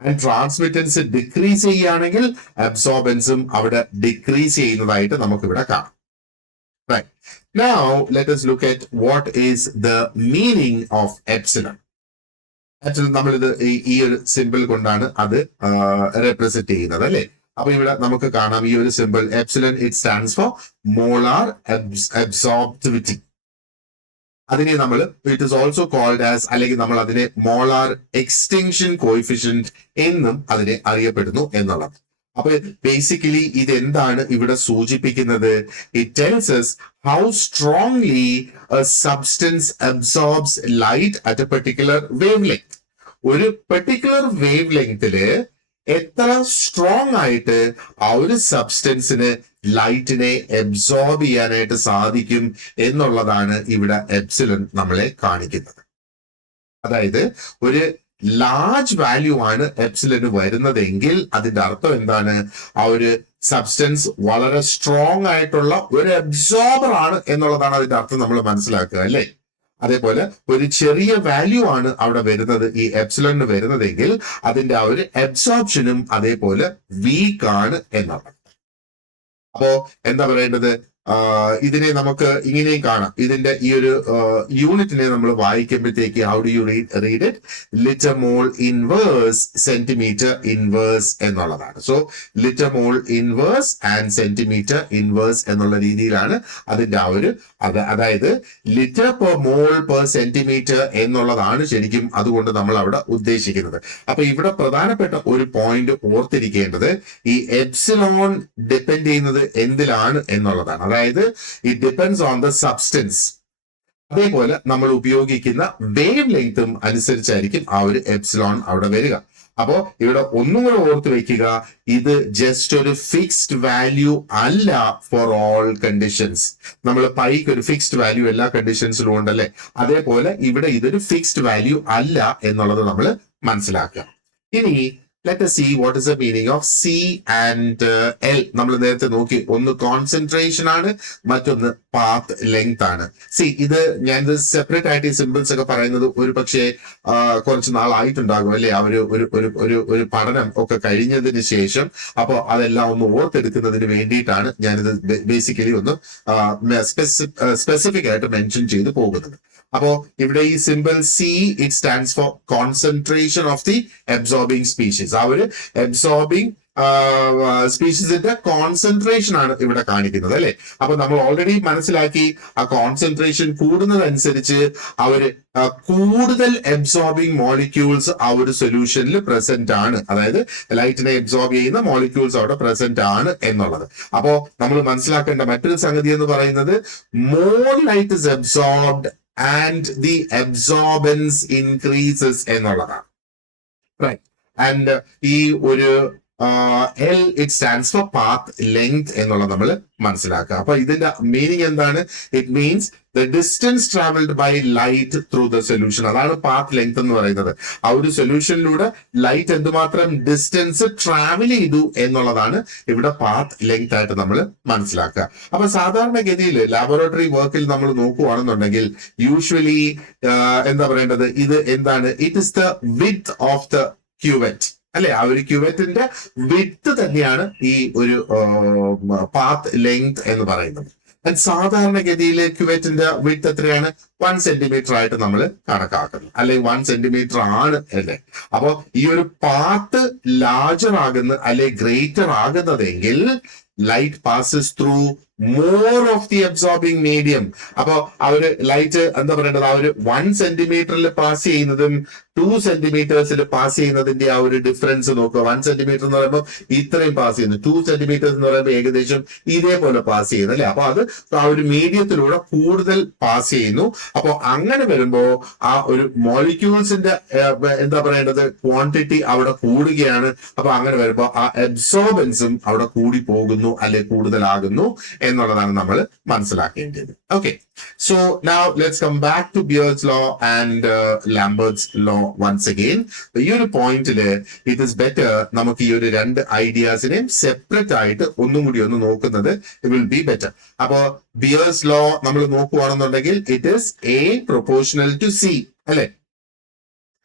ആൻഡ് ട്രാൻസ്മിറ്റൻസ് ഡിക്രീസ് ചെയ്യുകയാണെങ്കിൽ അബ്സോർബൻസും അവിടെ ഡിക്രീസ് ചെയ്യുന്നതായിട്ട് നമുക്ക് ഇവിടെ കാണാം. Right. Now let us look at what is the meaning of epsilon. Actually നമ്മളിത് ഈ ഒരു സിമ്പിൾ കൊണ്ടാണ് അത് റെപ്രസെന്റ് ചെയ്യുന്നത് അല്ലെ. അപ്പൊ ഇവിടെ നമുക്ക് കാണാം ഈ ഒരു simple epsilon it stands for molar absorptivity. അതിനെ നമ്മൾ it is also called as, അല്ലെങ്കിൽ നമ്മൾ അതിനെ മോളാർ എക്സ്റ്റെൻഷൻ കോയിഫിഷ്യന്റ് എന്നും അതിനെ അറിയപ്പെടുന്നു എന്നുള്ളത്. അപ്പൊ ബേസിക്കലി ഇത് എന്താണ് ഇവിടെ സൂചിപ്പിക്കുന്നത്? It tells us how strongly a substance absorbs light at a particular wavelength. ഒരു പെർട്ടിക്കുലർ വേവ് ലെങ്തില് എത്ര സ്ട്രോങ് ആയിട്ട് ആ ഒരു സബ്സ്റ്റൻസിന് ലൈറ്റിനെ അബ്സോർബ് ചെയ്യാനായിട്ട് സാധിക്കും എന്നുള്ളതാണ് ഇവിടെ എപ്സിലൺ നമ്മളെ കാണിക്കുന്നത്. അതായത് ഒരു ലാർജ് വാല്യൂ ആണ് എപ്സിലന് വരുന്നതെങ്കിൽ അതിന്റെ അർത്ഥം എന്താണ്? ആ ഒരു സബ്സ്റ്റൻസ് വളരെ സ്ട്രോങ് ആയിട്ടുള്ള ഒരു അബ്സോർബർ ആണ് എന്നുള്ളതാണ് അതിന്റെ അർത്ഥം നമ്മൾ മനസ്സിലാക്കുക അല്ലെ. അതേപോലെ ഒരു ചെറിയ വാല്യൂ ആണ് അവിടെ വരുന്നത്, ഈ എപ്സിലന് വരുന്നതെങ്കിൽ അതിന്റെ ആ ഒരു അബ്സോർപ്ഷനും അതേപോലെ വീക്ക് ആണ് എന്നുള്ളത്. അപ്പോ എന്താ പറയേണ്ടത്? ഇതിനെ നമുക്ക് ഇങ്ങനെയും കാണാം. ഇതിന്റെ ഈ ഒരു യൂണിറ്റിനെ നമ്മൾ വായിക്കുമ്പോഴത്തേക്ക് how do you read it? Litre mole inverse centimetre inverse എന്നുള്ളതാണ്. So litre mole inverse and centimetre inverse എന്നുള്ള രീതിയിലാണ് അതിന്റെ ആ ഒരു അതായത് litre per mole per centimetre എന്നുള്ളതാണ് ശരിക്കും അതുകൊണ്ട് നമ്മൾ അവിടെ ഉദ്ദേശിക്കുന്നത്. അപ്പൊ ഇവിടെ പ്രധാനപ്പെട്ട ഒരു പോയിന്റ് ഓർത്തിരിക്കേണ്ടത് ഈ എപ്സിലോൺ ഡിപ്പെൻഡ് ചെയ്യുന്നത് എന്തിലാണ് എന്നുള്ളതാണ്. അതായത് it depends on the substance. അതേപോലെ നമ്മൾ ഉപയോഗിക്കുന്ന വേവ് ലെങ്തും അനുസരിച്ചായിരിക്കും ആ ഒരു എപ്സിലോൺ അവിടെ വരിക. അപ്പോ ഇവിടെ ഒന്നും കൂടെ ഓർത്ത് വെക്കുക, ഇത് ജസ്റ്റ് ഒരു ഫിക്സ്ഡ് വാല്യൂ അല്ല ഫോർ ഓൾ കണ്ടീഷൻസ്. നമ്മൾ പൈക്ക് ഒരു ഫിക്സ്ഡ് വാല്യൂ എല്ലാ കണ്ടീഷൻസിലും ഉണ്ടല്ലേ, അതേപോലെ ഇവിടെ ഇതൊരു ഫിക്സ്ഡ് വാല്യൂ അല്ല എന്നുള്ളത് നമ്മൾ മനസ്സിലാക്കുക. ഇനി let us see what is the meaning of C and L. നമ്മൾ നേരത്തെ നോക്കി, ഒന്ന് കോൺസെൻട്രേഷൻ ആണ്, മറ്റൊന്ന് പാത്ത് ലെങ്ത് ആണ്. സി ഇത് ഞാൻ ഇത് സെപ്പറേറ്റ് ആയിട്ട് ഈ സിമ്പിൾസ് ഒക്കെ പറയുന്നത് ഒരു പക്ഷേ കുറച്ച് നാളായിട്ടുണ്ടാകും അല്ലെ, ഒരു പഠനം ഒക്കെ കഴിഞ്ഞതിന് ശേഷം. അപ്പോൾ അതെല്ലാം ഒന്ന് ഓർത്തെടുക്കുന്നതിന് വേണ്ടിയിട്ടാണ് ഞാനിത് ബേസിക്കലി ഒന്ന് സ്പെസിഫിക് ആയിട്ട് മെൻഷൻ ചെയ്ത് പോകുന്നത്. അപ്പോ ഇവിടെ ഈ simple C it stands four concentration of the absorbing species. ആ ഒരു അബ്സോർബിംഗ് സ്പീഷീസിന്റെ കോൺസെൻട്രേഷൻ ആണ് ഇവിടെ കാണിക്കുന്നത് അല്ലെ. അപ്പൊ നമ്മൾ ഓൾറെഡി മനസ്സിലാക്കി ആ കോൺസെൻട്രേഷൻ കൂടുന്നതനുസരിച്ച് അവര് കൂടുതൽ അബ്സോർബിംഗ് മോളിക്യൂൾസ് ആ ഒരു സൊല്യൂഷനിൽ പ്രസന്റ് ആണ്, അതായത് ലൈറ്റിനെ അബ്സോർബ് ചെയ്യുന്ന മോളിക്യൂൾസ് അവിടെ പ്രസന്റ് ആണ് എന്നുള്ളത്. അപ്പോ നമ്മൾ മനസ്സിലാക്കേണ്ട മറ്റൊരു സംഗതി എന്ന് പറയുന്നത് more light is absorbed and the absorbance increases എന്നുള്ളതാണ്. റൈറ്റ്. ആൻഡ് ഈ ഒരു L it stands for path length എന്നുള്ളത് നമ്മൾ മനസ്സിലാക്കുക. അപ്പൊ ഇതിന്റെ മീനിങ് എന്താണ്? It means the distance traveled by light through the solution. അതാണ് പാത്ത് ലെങ്ത് എന്ന് പറയുന്നത്. ആ ഒരു സൊല്യൂഷനിലൂടെ ലൈറ്റ് എന്തുമാത്രം ഡിസ്റ്റൻസ് ട്രാവൽ ചെയ്തു എന്നുള്ളതാണ് ഇവിടെ പാത്ത് ലെങ്ത് ആയിട്ട് നമ്മൾ മനസ്സിലാക്കുക. അപ്പൊ സാധാരണഗതിയിൽ ലാബോറട്ടറി വർക്കിൽ നമ്മൾ നോക്കുകയാണെന്നുണ്ടെങ്കിൽ യൂഷ്വലി എന്താ പറയേണ്ടത്? ഇത് എന്താണ്? It is the width of the cuvette അല്ലെ. ആ ഒരു ക്യൂവറ്റിന്റെ വിഡ്ത് തന്നെയാണ് ഈ ഒരു പാത്ത് ലെങ്ത് എന്ന് പറയുന്നത്. സാധാരണഗതിയിൽ ക്യുവറ്റിന്റെ വിഡ്ത് എത്രയാണ്? 1 സെന്റിമീറ്റർ ആയിട്ട് നമ്മൾ കണക്കാക്കുന്നു, അല്ലെങ്കിൽ 1 സെന്റിമീറ്റർ ആണ് അല്ലേ. അപ്പൊ ഈ ഒരു പാത്ത് ലാർജർ ആകുന്ന അല്ലെ ഗ്രേറ്റർ ആകുന്നതെങ്കിൽ light passes through more of the absorbing medium. അപ്പൊ ആ ഒരു ലൈറ്റ് എന്താ പറയേണ്ടത്? ആ ഒരു 1 സെന്റിമീറ്ററിൽ പാസ് ചെയ്യുന്നതും 2 സെന്റിമീറ്റേഴ്സിൽ പാസ് ചെയ്യുന്നതിന്റെ ആ ഒരു ഡിഫറൻസ് നോക്കുക. 1 സെന്റിമീറ്റർ എന്ന് പറയുമ്പോൾ ഇത്രയും പാസ് ചെയ്യുന്നു, 2 സെന്റിമീറ്റേഴ്സ് എന്ന് പറയുമ്പോൾ ഏകദേശം ഇതേപോലെ പാസ് ചെയ്യുന്നു അല്ലെ. അപ്പൊ അത് ആ ഒരു മീഡിയത്തിലൂടെ കൂടുതൽ പാസ് ചെയ്യുന്നു. അപ്പൊ അങ്ങനെ വരുമ്പോ ആ ഒരു മോളിക്യൂൾസിന്റെ എന്താ പറയേണ്ടത്? ക്വാണ്ടിറ്റി അവിടെ കൂടുകയാണ്. അപ്പൊ അങ്ങനെ വരുമ്പോ ആ അബ്സോർബൻസും അവിടെ കൂടി പോകുന്നു അല്ലെ കൂടുതലാകുന്നു എന്നുള്ളതാണ് നമ്മൾ മനസ്സിലാക്കേണ്ടത്. Okay, so now let's come back to Beer's law and Lambert's law once again. ഈ ഒരു പോയിന്റില് ഇറ്റ് ഇസ് ബെറ്റർ നമുക്ക് ഈ ഒരു രണ്ട് ഐഡിയാസിനെ സെപ്പറേറ്റ് ആയിട്ട് ഒന്നും കൂടി ഒന്ന് നോക്കുന്നത് വിൽ ബി ബെറ്റർ. അപ്പോ ബിയേഴ്സ് ലോ നമ്മൾ നോക്കുകയാണെന്നുണ്ടെങ്കിൽ it is A proportional to C അല്ലെ.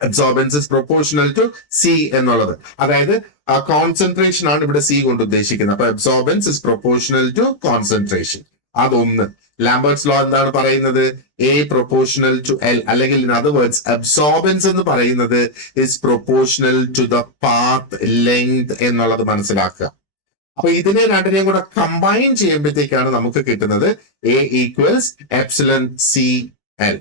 Absorbance is proportional to C എന്നുള്ളത്, അതായത് കോൺസെൻട്രേഷൻ ആണ് ഇവിടെ C കൊണ്ട് ഉദ്ദേശിക്കുന്നത്. അപ്പൊ absorbance is proportional to concentration. അതൊന്ന്. ലാംബർട്ട്സ് ലോ എന്താണ് പറയുന്നത്? A proportional to L, അല്ലെങ്കിൽ in other words absorbance എന്ന് പറയുന്നത് is proportional to the path length എന്നുള്ളത് മനസ്സിലാക്കുക. അപ്പൊ ഇതിനെ രണ്ടിനെയും കൂടെ കമ്പൈൻ ചെയ്യുമ്പോഴത്തേക്കാണ് നമുക്ക് കിട്ടുന്നത് A equals epsilon CL.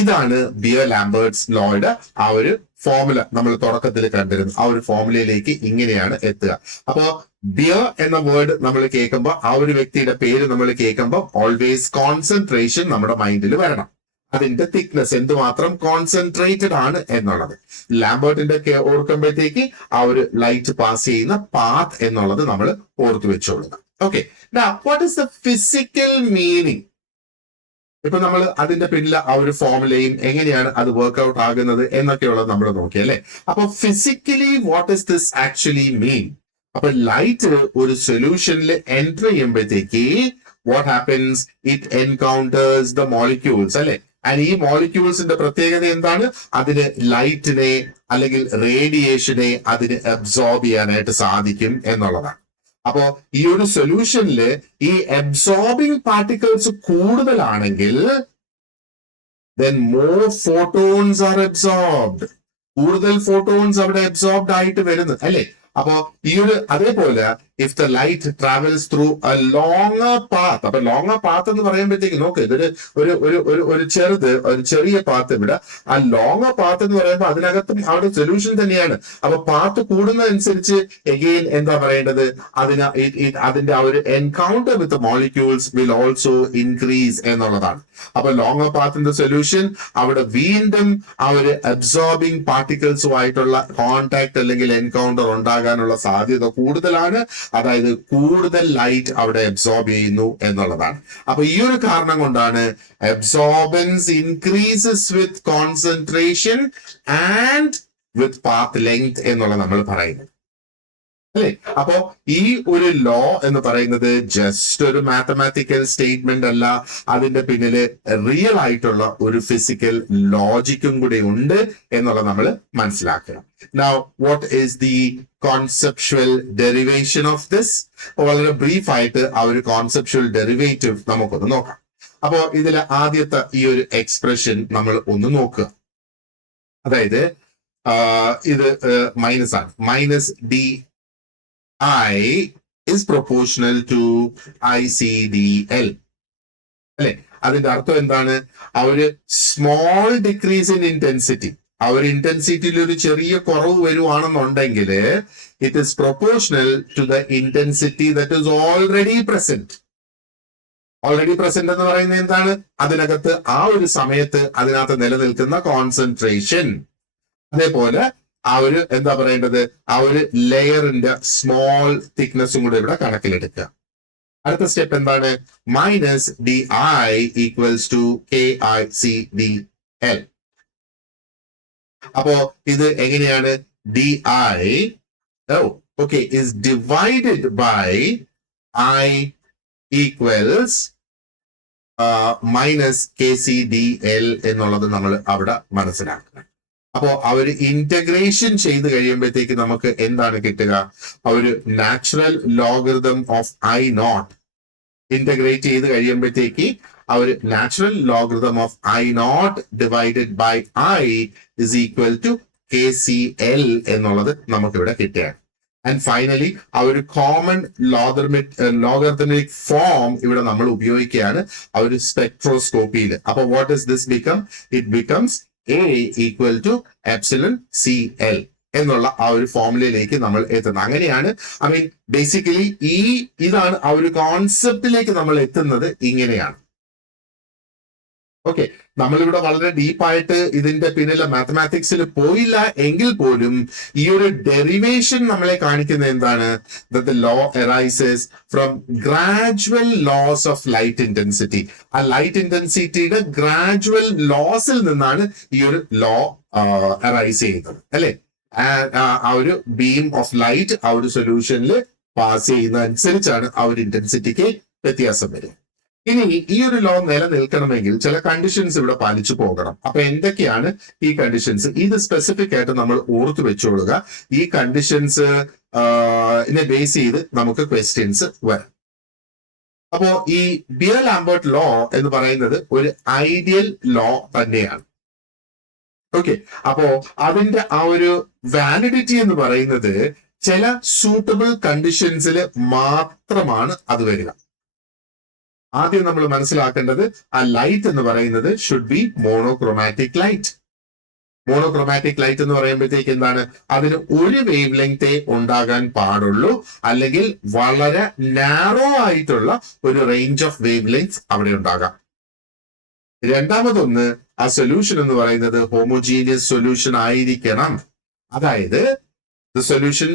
ഇതാണ് ബിയർ ലാംബർട്ട്സ് ലോയുടെ ആ ഒരു ഫോർമുല നമ്മൾ തുടക്കത്തിൽ കണ്ടിരുന്നു. ആ ഒരു ഫോർമുലയിലേക്ക് ഇങ്ങനെയാണ് എത്തുക. അപ്പോ ബിയർ എന്ന വേർഡ് നമ്മൾ കേൾക്കുമ്പോൾ, ആ ഒരു വ്യക്തിയുടെ പേര് നമ്മൾ കേൾക്കുമ്പോൾ ഓൾവേസ് കോൺസെൻട്രേഷൻ നമ്മുടെ മൈൻഡിൽ വരണം. അതിന്റെ തിക്നെസ് എന്തുമാത്രം കോൺസെൻട്രേറ്റഡ് ആണ് എന്നുള്ളത്. ലാംബർട്ടിന്റെ ഓർക്കുമ്പോഴത്തേക്ക് ആ ഒരു ലൈറ്റ് പാസ് ചെയ്യുന്ന പാത്ത് എന്നുള്ളത് നമ്മൾ ഓർത്തു വെച്ചോളുക. Okay, what is the physical meaning? ഇപ്പൊ നമ്മൾ അതിന്റെ പിന്നിൽ ആ ഒരു ഫോർമുലയും എങ്ങനെയാണ് അത് വർക്ക്ഔട്ട് ആകുന്നത് എന്നൊക്കെയുള്ളത് നമ്മൾ നോക്കി അല്ലെ. അപ്പൊ physically what is this actually mean? അപ്പൊ ലൈറ്റ് ഒരു സൊല്യൂഷനിൽ എൻറ്റർ ചെയ്യുമ്പോഴത്തേക്ക് what happens? It encounters the molecules അല്ലെ. ആൻഡ് ഈ മോളിക്യൂൾസിന്റെ പ്രത്യേകത എന്താണ്? അതിന് ലൈറ്റിനെ അല്ലെങ്കിൽ റേഡിയേഷനെ അതിന് അബ്സോർബ് ചെയ്യാനായിട്ട് സാധിക്കും എന്നുള്ളതാണ്. അപ്പോ ഈ ഒരു സൊല്യൂഷനില് ഈ അബ്സോർബിംഗ് പാർട്ടിക്കിൾസ് കൂടുതലാണെങ്കിൽ then more photons are absorbed. കൂടുതൽ ഫോട്ടോൺസ് അവിടെ അബ്സോർബ്ഡ് ആയിട്ട് വരുന്നു അല്ലെ. അപ്പോ ഈ ഒരു അതേപോലെ if the light travels through A longer path, അപ്പൊ ലോങ്ങർ പാത്ത് എന്ന് പറയുമ്പോഴത്തേക്ക് നോക്ക്, ഇതൊരു ഒരു ഒരു ഒരു ഒരു ചെറിയ പാത്ത്. ഇവിടെ ആ ലോങ്ങർ പാത്ത് എന്ന് പറയുമ്പോൾ അതിനകത്തും അവിടെ സൊല്യൂഷൻ തന്നെയാണ്. അപ്പൊ പാത്ത് കൂടുന്നതനുസരിച്ച് എഗെയിൻ എന്താ പറയേണ്ടത്? അതിന്റെ ആ ഒരു encounter with molecules will also increase എന്നുള്ളതാണ്. അപ്പൊ ലോങ്ങർ പാത്തിന്റെ സൊല്യൂഷൻ അവിടെ വീണ്ടും ആ ഒരു അബ്സോർബിംഗ് പാർട്ടിക്കിൾസുമായിട്ടുള്ള കോണ്ടാക്ട് അല്ലെങ്കിൽ എൻകൗണ്ടർ ഉണ്ടാകാനുള്ള സാധ്യത കൂടുതലാണ്. അതായത് കൂടുതൽ ലൈറ്റ് അവിടെ അബ്സോർബ് ചെയ്യുന്നു എന്നുള്ളതാണ്. അപ്പൊ ഈ ഒരു കാരണം കൊണ്ടാണ് absorbents increases with concentration and with path length എന്നുള്ള നമ്മൾ പറയുന്നത് അല്ലെ. അപ്പോ ഈ ഒരു ലോ എന്ന് പറയുന്നത് ജസ്റ്റ് ഒരു മാത്തമാറ്റിക്കൽ സ്റ്റേറ്റ്മെന്റ് അല്ല, അതിന്റെ പിന്നില് റിയൽ ആയിട്ടുള്ള ഒരു ഫിസിക്കൽ ലോജിക്കും കൂടെ ഉണ്ട് എന്നുള്ളത് നമ്മൾ മനസ്സിലാക്കുക. Now, what is the conceptual derivation of this? വളരെ ബ്രീഫ് ആയിട്ട് ആ ഒരു കോൺസെപ്ച്വൽ ഡെറിവേറ്റീവ് നമുക്കൊന്ന് നോക്കാം. അപ്പോ ഇതിലെ ആദ്യത്തെ ഈ ഒരു എക്സ്പ്രഷൻ നമ്മൾ ഒന്ന് നോക്കുക. അതായത് ഇത് മൈനസ് ആണ്. Minus D I is proportional to ICDL അല്ലെ. അതിന്റെ അർത്ഥം എന്താണ്? ആ ഒരു സ്മോൾ ഡിക്രീസ് ഇൻ ഇന്റൻസിറ്റി, ആ ഒരു ഇന്റൻസിറ്റിയിൽ ഒരു ചെറിയ കുറവ് വരുവാണെന്നുണ്ടെങ്കിൽ it is proportional to the intensity that is already present. Already present എന്ന് പറയുന്നത് എന്താണ്? അതിനകത്ത് ആ ഒരു സമയത്ത് അതിനകത്ത് നിലനിൽക്കുന്ന കോൺസെൻട്രേഷൻ. അതേപോലെ ആ ഒരു എന്താ പറയേണ്ടത്? ആ ഒരു ലെയറിന്റെ സ്മോൾ തിക്നെസ്സും കൂടെ ഇവിടെ കണക്കിലെടുക്കുക. അടുത്ത സ്റ്റെപ്പ് എന്താണ്? Minus D I equals to KICDL. അപ്പോ ഇത് എങ്ങനെയാണ്? D I okay is divided by I equals minus KCDL എന്നുള്ളത് നമ്മൾ അവിടെ മനസ്സിലാക്കണം. അപ്പോ ആ ഒരു ഇന്റഗ്രേഷൻ ചെയ്ത് കഴിയുമ്പോഴത്തേക്ക് നമുക്ക് എന്താണ് കിട്ടുക? ആ ഒരു natural logarithm of I0 integrate ചെയ്ത് കഴിയുമ്പോഴത്തേക്ക് ആ ഒരു natural logarithm of I0 divided by I is equal to KCL എന്നുള്ളത് നമുക്കിവിടെ കിട്ടുകയാണ്. ആൻഡ് ഫൈനലി ആ ഒരു കോമൺ ലോഗരിതമിക് ഫോം ഇവിടെ നമ്മൾ ഉപയോഗിക്കുകയാണ് ആ ഒരു സ്പെക്ട്രോസ്കോപ്പിയിൽ. അപ്പൊ what is this become? It becomes A equal to epsilon CL എന്നുള്ള ആ ഒരു ഫോർമുലയിലേക്ക് നമ്മൾ എത്തുന്നത്. അങ്ങനെയാണ് ഐ മീൻ ബേസിക്കലി ഇതാണ് ആ ഒരു കോൺസെപ്റ്റിലേക്ക് നമ്മൾ എത്തുന്നത്. ഇങ്ങനെയാണ്. ഓക്കെ, നമ്മളിവിടെ വളരെ ഡീപ്പായിട്ട് ഇതിന്റെ പിന്നിലെ മാത്തമാറ്റിക്സിൽ പോയില്ല എങ്കിൽ പോലും ഈ ഒരു ഡെറിവേഷൻ നമ്മളെ കാണിക്കുന്നത് എന്താണ്? The law arises from gradual loss of light intensity. ആ ലൈറ്റ് ഇന്റൻസിറ്റിയുടെ ഗ്രാജുവൽ ലോസിൽ നിന്നാണ് ഈ ഒരു ലോ അറൈസ് ചെയ്യുന്നത് അല്ലെ. ആ ഒരു ബീം ഓഫ് ലൈറ്റ് ആ ഒരു സൊല്യൂഷനിൽ പാസ് ചെയ്യുന്ന അനുസരിച്ചാണ് ആ ഒരു ഇന്റൻസിറ്റിക്ക് വ്യത്യാസം വരിക. ഇനി ഈ ഒരു ലോ നിലനിൽക്കണമെങ്കിൽ ചില കണ്ടീഷൻസ് ഇവിടെ പാലിച്ചു പോകണം. അപ്പൊ എന്തൊക്കെയാണ് ഈ കണ്ടീഷൻസ്? ഇത് സ്പെസിഫിക് ആയിട്ട് നമ്മൾ ഓർത്തു വെച്ചോളുക. ഈ കണ്ടീഷൻസ് ബേസ് ചെയ്ത് നമുക്ക് ക്വസ്റ്റ്യൻസ് വരാം. അപ്പോ ഈ ബിയർ ലാംബർട്ട് ലോ എന്ന് പറയുന്നത് ഒരു ഐഡിയൽ ലോ തന്നെയാണ്. ഓക്കെ, അപ്പോ അതിന്റെ ആ ഒരു വാലിഡിറ്റി എന്ന് പറയുന്നത് ചില സൂട്ടബിൾ കണ്ടീഷൻസിൽ മാത്രമാണ് അത് വരിക. ആദ്യം നമ്മൾ മനസ്സിലാക്കേണ്ടത് ആ ലൈറ്റ് എന്ന് പറയുന്നത് should be monochromatic light. Monochromatic light എന്ന് പറയുമ്പോഴത്തേക്ക് എന്താണ്, അതിന് ഒരു വേവ് ലെങ്തേ ഉണ്ടാകാൻ പാടുള്ളൂ, അല്ലെങ്കിൽ വളരെ നാരോ ആയിട്ടുള്ള ഒരു റേഞ്ച് ഓഫ് വേവ് ലെങ്ത് അവിടെ ഉണ്ടാകാം. രണ്ടാമതൊന്ന്, ആ സൊല്യൂഷൻ എന്ന് പറയുന്നത് ഹോമോജീനിയസ് സൊല്യൂഷൻ ആയിരിക്കണം. അതായത് സൊല്യൂഷൻ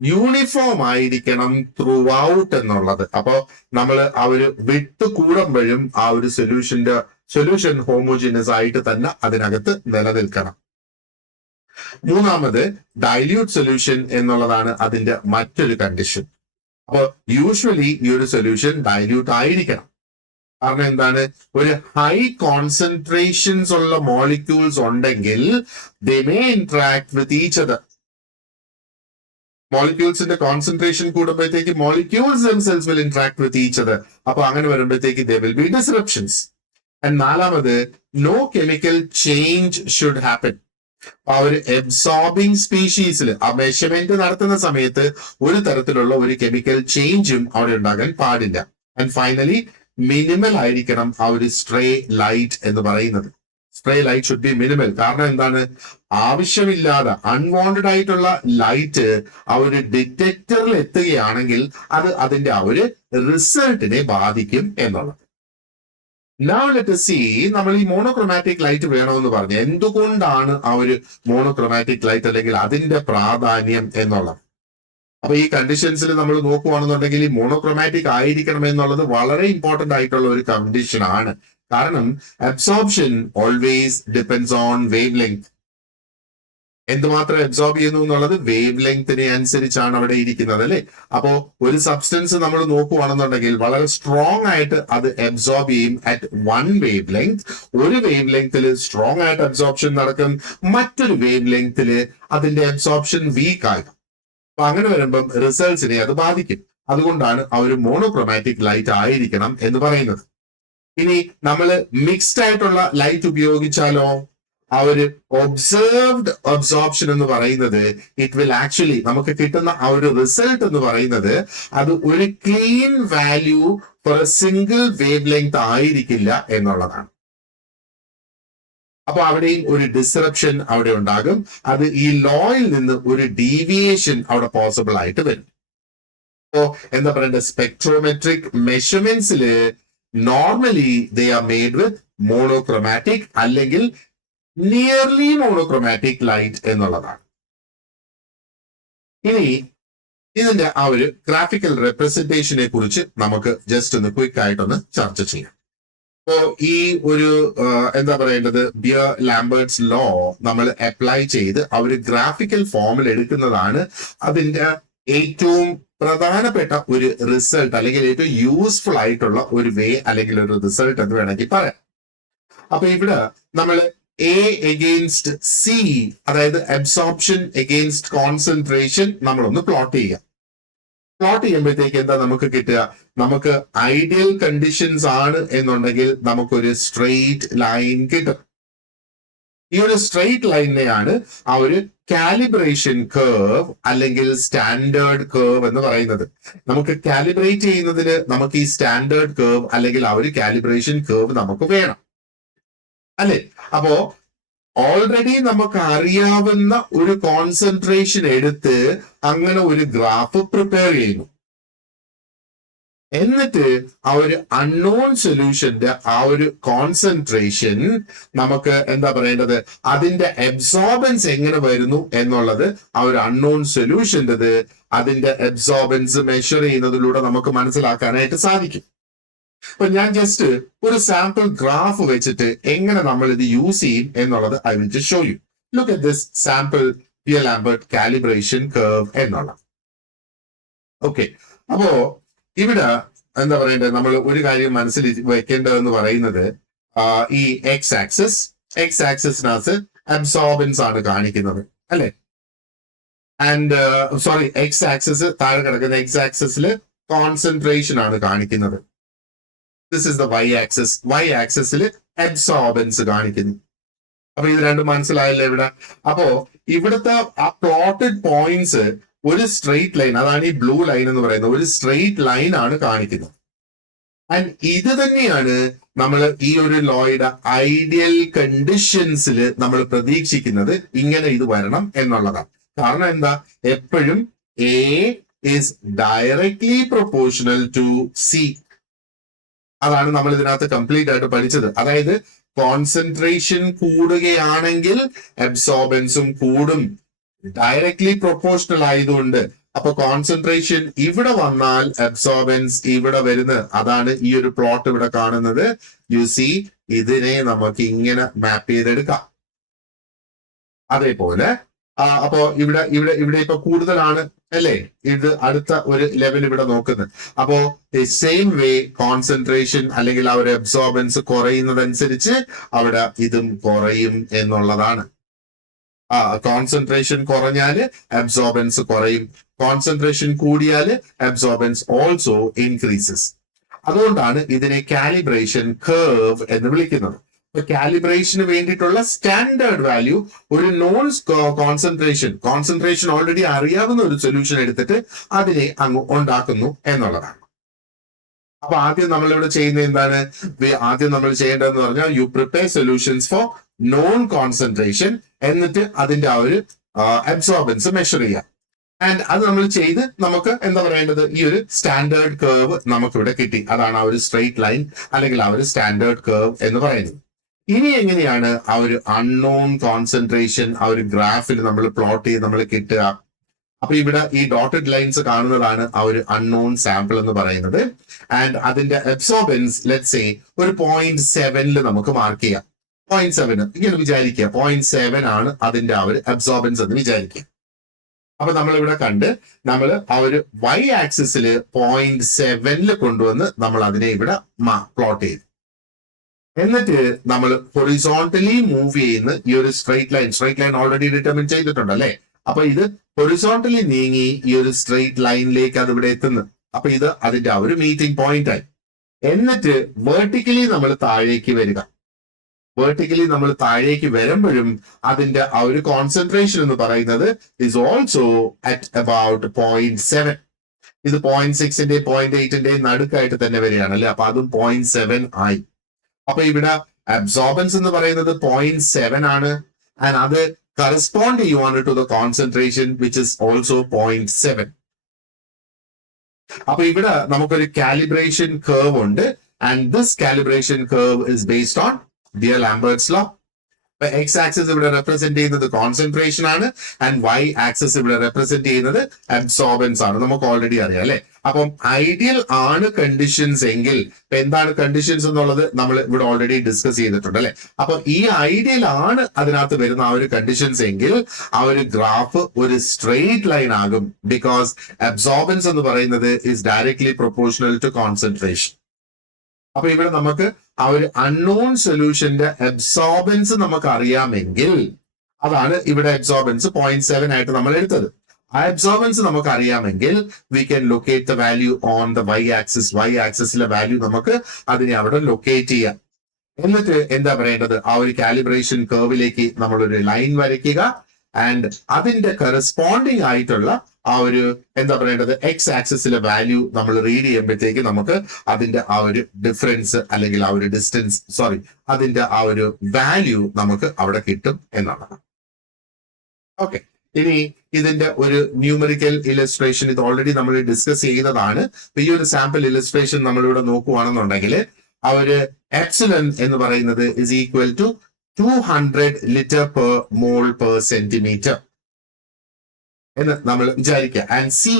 യൂണിഫോം ആയിരിക്കണം ത്രൂ ഔട്ട് എന്നുള്ളത്. അപ്പോ നമ്മൾ ആ ഒരു വിട്ട് കൂടുമ്പോഴും ആ ഒരു സൊല്യൂഷൻ ഹോമോജീനിയസ് ആയിട്ട് തന്നെ അതിനകത്ത് നിലനിൽക്കണം. മൂന്നാമത്, ഡൈല്യൂട്ട് സൊല്യൂഷൻ എന്നുള്ളതാണ് അതിന്റെ മറ്റൊരു കണ്ടീഷൻ. അപ്പോ യൂഷ്വലി ഈ ഒരു സൊല്യൂഷൻ ഡൈല്യൂട്ട് ആയിരിക്കണം. കാരണം എന്താണ്, ഒരു ഹൈ കോൺസെൻട്രേഷൻസ് ഉള്ള മോളിക്യൂൾസ് ഉണ്ടെങ്കിൽ they may interact with each other. മോളിക്യൂൾസിന്റെ കോൺസെൻട്രേഷൻ കൂടുമ്പോഴത്തേക്ക് molecules themselves will interact with each other. അപ്പൊ അങ്ങനെ വരുമ്പോഴത്തേക്ക് they will be disruptions. And നാലാമത്, no chemical change should happen. ആ ഒരു എബ്സോർബിംഗ് സ്പീഷീസിൽ ആ മെഷർമെന്റ് നടത്തുന്ന സമയത്ത് ഒരു തരത്തിലുള്ള ഒരു കെമിക്കൽ ചേഞ്ചും അവിടെ ഉണ്ടാകാൻ പാടില്ല. ആൻഡ് ഫൈനലി, മിനിമൽ ആയിരിക്കണം ആ ഒരു സ്ട്രേ ലൈറ്റ് എന്ന് പറയുന്നത്. Stray light should be minimal. കാരണം എന്താണ്, ആവശ്യമില്ലാതെ അൺവാണ്ടഡ് ആയിട്ടുള്ള ലൈറ്റ് ആ ഒരു ഡിറ്റക്ടറിൽ എത്തുകയാണെങ്കിൽ അത് അതിന്റെ ആ ഒരു റിസൾട്ടിനെ ബാധിക്കും എന്നുള്ളത്. Now let us see, നമ്മൾ ഈ മോണോക്രോമാറ്റിക് ലൈറ്റ് വേണമെന്ന് പറഞ്ഞു, എന്തുകൊണ്ടാണ് ആ ഒരു മോണോക്രോമാറ്റിക് ലൈറ്റ് അല്ലെങ്കിൽ അതിന്റെ പ്രാധാന്യം എന്നുള്ളത്. അപ്പൊ ഈ കണ്ടീഷൻസിൽ നമ്മൾ നോക്കുകയാണെന്നുണ്ടെങ്കിൽ ഈ മോണോക്രോമാറ്റിക് ആയിരിക്കണം എന്നുള്ളത് വളരെ ഇമ്പോർട്ടന്റ് ആയിട്ടുള്ള ഒരു കണ്ടീഷൻ ആണ്. കാരണം absorption always depends on wave length. എന്തുമാത്രം അബ്സോർബ് ചെയ്യുന്നു എന്നുള്ളത് വേവ് ലെങ്തിനെ അനുസരിച്ചാണ് അവിടെ ഇരിക്കുന്നത്, അല്ലെ. അപ്പോ ഒരു സബ്സ്റ്റൻസ് നമ്മൾ നോക്കുകയാണെന്നുണ്ടെങ്കിൽ വളരെ സ്ട്രോങ് ആയിട്ട് അത് അബ്സോർബ് ചെയ്യും അറ്റ് വൺ വേവ് ലെങ്ത്. ഒരു വേവ് ലെങ്തിൽ സ്ട്രോങ് ആയിട്ട് അബ്സോർപ്ഷൻ നടക്കും, മറ്റൊരു വേവ് ലെങ്തിൽ അതിന്റെ അബ്സോർപ്ഷൻ വീക്ക് ആകും. അപ്പൊ അങ്ങനെ വരുമ്പം റിസൾട്ട്സിനെ അത് ബാധിക്കും. അതുകൊണ്ടാണ് ആ ഒരു മോണോക്രോമാറ്റിക് ലൈറ്റ് ആയിരിക്കണം എന്ന് പറയുന്നത്. ഇനി നമ്മൾ മിക്സ്ഡ് ആയിട്ടുള്ള ലൈറ്റ് ഉപയോഗിച്ചാലോ, ആ ഒരു ഒബ്സർവ്ഡ് അബ്സോർപ്ഷൻ എന്ന് പറയുന്നത് ഇറ്റ് വിൽ ആക്ച്വലി നമുക്ക് കിട്ടുന്ന ആ ഒരു റിസൾട്ട് എന്ന് പറയുന്നത് അത് ഒരു clean value for a single wavelength ആയിരിക്കില്ല എന്നുള്ളതാണ്. അപ്പൊ അവിടെയും ഒരു ഡിസ്റപ്ഷൻ അവിടെ ഉണ്ടാകും. അത് ഈ ലോയിൽ നിന്ന് ഒരു ഡീവിയേഷൻ അവിടെ പോസിബിൾ ആയിട്ട് വരും. അപ്പോ എന്താ പറയണ്ടത്, സ്പെക്ട്രോമെട്രിക് മെഷർമെന്റ്സില് normally they are made with monochromatic അല്ലെങ്കിൽ നിയർലി മോണോക്രോമാറ്റിക് ലൈറ്റ് എന്നുള്ളതാണ്. ഇനി ഇതിന്റെ ആ ഒരു ഗ്രാഫിക്കൽ റെപ്രസെന്റേഷനെ കുറിച്ച് നമുക്ക് ജസ്റ്റ് ഒന്ന് ക്വിക്ക് ആയിട്ടൊന്ന് ചർച്ച ചെയ്യാം. അപ്പോ ഈ ഒരു എന്താ പറയേണ്ടത്, ബിയർ ലാംബർട്ട്സ് ലോ നമ്മൾ അപ്ലൈ ചെയ്ത് ആ ഒരു ഗ്രാഫിക്കൽ ഫോമിൽ എടുക്കുന്നതാണ് അതിന്റെ ഏറ്റവും പ്രധാനപ്പെട്ട ഒരു റിസൾട്ട്, അല്ലെങ്കിൽ ഏറ്റവും യൂസ്ഫുൾ ആയിട്ടുള്ള ഒരു വേ അല്ലെങ്കിൽ ഒരു റിസൾട്ട് എന്ന് വേണമെങ്കിൽ പറയാം. അപ്പൊ ഇവിടെ നമ്മൾ എ എഗെയിൻസ്റ്റ് സി, അതായത് അബ്സോർപ്ഷൻ എഗെയിൻസ്റ്റ് കോൺസെൻട്രേഷൻ നമ്മളൊന്ന് പ്ലോട്ട് ചെയ്യാം. പ്ലോട്ട് ചെയ്യുമ്പോഴത്തേക്ക് എന്താ നമുക്ക് കിട്ടുക, നമുക്ക് ഐഡിയൽ കണ്ടീഷൻസ് ആണ് എന്നുണ്ടെങ്കിൽ നമുക്കൊരു സ്ട്രെയിറ്റ് ലൈൻ കിട്ടും. ഈ ഒരു സ്ട്രെയിറ്റ് ലൈനിനെയാണ് ആ ഒരു കാലിബ്രേഷൻ കർവ് അല്ലെങ്കിൽ സ്റ്റാൻഡേർഡ് കർവ് എന്ന് പറയുന്നത്. നമുക്ക് കാലിബ്രേറ്റ് ചെയ്യുന്നതിന് നമുക്ക് ഈ സ്റ്റാൻഡേർഡ് കർവ് അല്ലെങ്കിൽ ആ ഒരു കാലിബ്രേഷൻ കർവ് നമുക്ക് വേണം, അല്ലെ. അപ്പോ ഓൾറെഡി നമുക്ക് അറിയാവുന്ന ഒരു കോൺസെൻട്രേഷൻ എടുത്ത് അങ്ങനെ ഒരു ഗ്രാഫ് പ്രിപ്പയർ ചെയ്യുന്നു. എന്നിട്ട് ആ ഒരു അൺനോൺ സൊല്യൂഷന്റെ ആ ഒരു കോൺസെൻട്രേഷൻ നമുക്ക് എന്താ പറയേണ്ടത്, അതിന്റെ അബ്സോർബൻസ് എങ്ങനെ വരുന്നു എന്നുള്ളത് ആ ഒരു അൺനോൺ സൊല്യൂഷൻ്റെത് അതിന്റെ അബ്സോർബൻസ് മെഷർ ചെയ്യുന്നതിലൂടെ നമുക്ക് മനസ്സിലാക്കാനായിട്ട് സാധിക്കും. അപ്പൊ ഞാൻ ജസ്റ്റ് ഒരു സാമ്പിൾ ഗ്രാഫ് വെച്ചിട്ട് എങ്ങനെ നമ്മൾ ഇത് യൂസ് ചെയ്യും എന്നുള്ളത് I will just show you. Look at this sample Beer Lambert calibration curve എന്നുള്ള. ഓക്കെ, അപ്പോ ഇവിടെ എന്താ പറയേണ്ടത്, നമ്മൾ ഒരു കാര്യം മനസ്സിൽ വെക്കേണ്ടതെന്ന് പറയുന്നത് ഈ എക്സ് ആക്സിസിനകത്ത് അബ്സോർബൻസ് ആണ് കാണിക്കുന്നത്, അല്ലെ. ആൻഡ് സോറി, എക്സ് ആക്സിസ് താഴെ കിടക്കുന്ന എക്സ് ആക്സിസിൽ കോൺസെൻട്രേഷൻ ആണ് കാണിക്കുന്നത്. This is the Y axis. Y ആക്സിസിൽ അബ്സോർബൻസ് കാണിക്കുന്നു. അപ്പൊ ഇത് രണ്ടും മനസ്സിലായല്ലോ ഇവിടെ. അപ്പോ ഇവിടുത്തെ ആ പ്ലോട്ടഡ് പോയിന്റ്സ് ഒരു സ്ട്രെയിറ്റ് ലൈൻ, അതാണ് ഈ ബ്ലൂ ലൈൻ എന്ന് പറയുന്നത്, ഒരു സ്ട്രെയിറ്റ് ലൈൻ ആണ് കാണിക്കുന്നത്. ആൻഡ് ഇത് തന്നെയാണ് നമ്മൾ ഈ ഒരു ലോയുടെ ഐഡിയൽ കണ്ടീഷൻസിൽ നമ്മൾ പ്രതീക്ഷിക്കുന്നത്. ഇങ്ങനെ ഇത് വരണം എന്നുള്ളതാണ്. കാരണം എന്താ, എപ്പോഴും A is directly proportional to C. അതാണ് നമ്മൾ ഇതിനകത്ത് കംപ്ലീറ്റ് ആയിട്ട് പഠിച്ചത്. അതായത് കോൺസെൻട്രേഷൻ കൂടുകയാണെങ്കിൽ അബ്സോർബൻസും കൂടും, ഡയറക്ട്ലി പ്രൊപ്പോർഷണൽ ആയതുകൊണ്ട്. അപ്പൊ കോൺസെൻട്രേഷൻ ഇവിടെ വന്നാൽ അബ്സോർബൻസ് ഇവിടെ വരുന്നത്. അതാണ് ഈ ഒരു പ്ലോട്ട് ഇവിടെ കാണുന്നത്. യു സി, ഇതിനെ നമുക്ക് ഇങ്ങനെ മാപ്പ് ചെയ്തെടുക്കാം. അതേപോലെ അപ്പോ ഇവിടെ ഇവിടെ ഇവിടെ ഇപ്പൊ കൂടുതലാണ് അല്ലേ, ഇത് അടുത്ത ഒരു ലെവൽ ഇവിടെ നോക്കുന്നത്. അപ്പോ സെയിം വേ കോൺസെൻട്രേഷൻ അല്ലെങ്കിൽ ആ ഒരു അബ്സോർബൻസ് കുറയുന്നതനുസരിച്ച് അവിടെ ഇതും കുറയും എന്നുള്ളതാണ്. കോൺസെൻട്രേഷൻ കുറഞ്ഞാല് അബ്സോർബൻസ് കുറയും, കോൺസെൻട്രേഷൻ കൂടിയാല് അബ്സോർബൻസ് ഓൾസോ ഇൻക്രീസസ്. അതുകൊണ്ടാണ് ഇതിനെ കാലിബ്രേഷൻ കർവ് എന്ന് വിളിക്കുന്നത്. കാലിബ്രേഷന് വേണ്ടിയിട്ടുള്ള സ്റ്റാൻഡേർഡ് വാല്യൂ ഒരു നോൺ കോൺസെൻട്രേഷൻ ഓൾറെഡി അറിയാവുന്ന ഒരു സൊല്യൂഷൻ എടുത്തിട്ട് അതിനെ അങ്ങ് ഉണ്ടാക്കുന്നു എന്നുള്ളതാണ്. അപ്പൊ ആദ്യം നമ്മളിവിടെ ചെയ്യുന്നത് എന്താണ്, ആദ്യം നമ്മൾ ചെയ്യേണ്ടതെന്ന് പറഞ്ഞാൽ U prepare solutions for non concentration, എന്നിട്ട് അതിന്റെ ആ ഒരു അബ്സോർബൻസ് മെഷർ ചെയ്യാം. ആൻഡ് അത് നമ്മൾ ചെയ്ത് നമുക്ക് എന്താ പറയേണ്ടത്, ഈ ഒരു സ്റ്റാൻഡേർഡ് കർവ് നമുക്കിവിടെ കിട്ടി. അതാണ് ആ ഒരു സ്ട്രെയിറ്റ് ലൈൻ അല്ലെങ്കിൽ ആ ഒരു സ്റ്റാൻഡേർഡ് കർവ് എന്ന് പറയുന്നത്. ഇനി എങ്ങനെയാണ് ആ ഒരു അൺനോൺ കോൺസെൻട്രേഷൻ ആ ഒരു ഗ്രാഫിൽ നമ്മൾ പ്ലോട്ട് ചെയ്ത് നമ്മൾ കിട്ടുക? അപ്പൊ ഇവിടെ ഈ ഡോട്ടഡ് ലൈൻസ് കാണുന്നതാണ് ആ ഒരു അൺനോൺ സാമ്പിൾ എന്ന് പറയുന്നത്. ആൻഡ് അതിന്റെ അബ്സോർബൻസ് ലെറ്റ്സ് സേ ഒരു 0.7 നമുക്ക് മാർക്ക് ചെയ്യാം. 0.7 ഇങ്ങനെ വിചാരിക്കുക, 0.7 ആണ് അതിന്റെ ആ ഒരു അബ്സോർബൻസ് എന്ന് വിചാരിക്കുക. അപ്പൊ നമ്മൾ ഇവിടെ കണ്ട് നമ്മൾ ആ ഒരു വൈ ആക്സിസിൽ 0.7 കൊണ്ടുവന്ന് നമ്മൾ അതിനെ ഇവിടെ പ്ലോട്ട് ചെയ്തു. എന്നിട്ട് നമ്മൾ ഹൊറിസോണ്ടലി മൂവ് ചെയ്യുന്ന ഈ ഒരു സ്ട്രെയിറ്റ് ലൈൻ ഓൾറെഡി ഡിറ്റർമിൻ ചെയ്തിട്ടുണ്ട് അല്ലെ. അപ്പൊ ഇത് ഹൊറിസോണ്ടലി നീങ്ങി ഈ ഒരു സ്ട്രെയിറ്റ് ലൈനിലേക്ക് അത് ഇവിടെ എത്തുന്നു. അപ്പൊ ഇത് അതിന്റെ ആ ഒരു മീറ്റിംഗ് പോയിന്റ് ആയി. എന്നിട്ട് വെർട്ടിക്കലി നമ്മൾ താഴേക്ക് വരിക. വെർട്ടിക്കലി നമ്മൾ താഴേക്ക് വരുമ്പോഴും അതിന്റെ ആ ഒരു കോൺസെൻട്രേഷൻ എന്ന് പറയുന്നത് ഇസ് ഓൾസോ അറ്റ് അബൌട്ട് 0.7. ഇത് 0.6 0.8 നടുക്കായിട്ട് തന്നെ വരികയാണ് അല്ലെ. അപ്പൊ അതും 0.7 ആയി. അപ്പൊ ഇവിടെ അബ്സോർബൻസ് എന്ന് പറയുന്നത് 0.7 ആണ്. ആൻഡ് അത് കറസ്പോണ്ട് ചെയ്യുവാണ് to the concentration which is also 0.7. അപ്പൊ ഇവിടെ നമുക്കൊരു കാലിബ്രേഷൻ കർവ് ഉണ്ട്. And this calibration curve is based on Beer Lambert's law. ഇപ്പൊ എക്സ് ആക്സിസ് ഇവിടെ റെപ്രസെന്റ് ചെയ്യുന്നത് കോൺസെൻട്രേഷൻ ആണ്, ആൻഡ് വൈ ആക്സിസ് ഇവിടെ റെപ്രസെന്റ് ചെയ്യുന്നത് അബ്സോർബൻസ് ആണ്. നമുക്ക് ഓൾറെഡി അറിയാം അല്ലെ. അപ്പം ഐഡിയൽ ആണ് കണ്ടീഷൻസ് എങ്കിൽ, ഇപ്പൊ എന്താണ് കണ്ടീഷൻസ് എന്നുള്ളത് നമ്മൾ ഇവിടെ ഓൾറെഡി ഡിസ്കസ് ചെയ്തിട്ടുണ്ട് അല്ലെ. അപ്പൊ ഈ ഐഡിയൽ ആണ് അതിനകത്ത് വരുന്ന ആ ഒരു കണ്ടീഷൻസ് എങ്കിൽ ആ ഒരു ഗ്രാഫ് ഒരു സ്ട്രെയിറ്റ് ലൈൻ ആകും. ബിക്കോസ് അബ്സോർബൻസ് എന്ന് പറയുന്നത് is directly proportional to concentration. അപ്പൊ ഇവിടെ നമുക്ക് ആ ഒരു അൺനോൺ സൊല്യൂഷന്റെ അബ്സോർബൻസ് നമുക്ക് അറിയാമെങ്കിൽ, അതാണ് ഇവിടെ അബ്സോർബൻസ് 0.7 ആയിട്ട് നമ്മൾ എടുത്തത്. ആ അബ്സോർബൻസ് നമുക്ക് അറിയാമെങ്കിൽ we can locate the value on the Y axis. Y ആക്സിസിലെ വാല്യൂ നമുക്ക് അതിനെ അവിടെ ലൊക്കേറ്റ് ചെയ്യാം. എന്നിട്ട് എന്താ പറയേണ്ടത്, ആ ഒരു കാലിബ്രേഷൻ കർവിലേക്ക് നമ്മൾ ഒരു ലൈൻ വരയ്ക്കുക. ആൻഡ് അതിന്റെ കറസ്പോണ്ടിങ് ആയിട്ടുള്ള ആ ഒരു എന്താ പറയേണ്ടത് എക്സ് ആക്സിസിലെ വാല്യൂ നമ്മൾ റീഡ് ചെയ്യുമ്പോഴത്തേക്ക് നമുക്ക് അതിന്റെ ആ ഒരു ഡിഫറൻസ് അല്ലെങ്കിൽ ആ ഒരു ഡിസ്റ്റൻസ് അതിന്റെ ആ ഒരു വാല്യൂ നമുക്ക് അവിടെ കിട്ടും എന്നാണ്. ഓക്കെ, ഇനി ഇതിന്റെ ഒരു ന്യൂമറിക്കൽ ഇലസ്ട്രേഷൻ ഇത് ഓൾറെഡി നമ്മൾ ഡിസ്കസ് ചെയ്തതാണ്. ഈ ഒരു സാമ്പിൾ ഇലസ്ട്രേഷൻ നമ്മളിവിടെ നോക്കുവാണെന്നുണ്ടെങ്കിൽ ആ ഒരു എപ്സിലൺ എന്ന് പറയുന്നത് is equal to 200 litre per mole per centimetre എന്ന് നമ്മൾ വിചാരിക്കുക. And C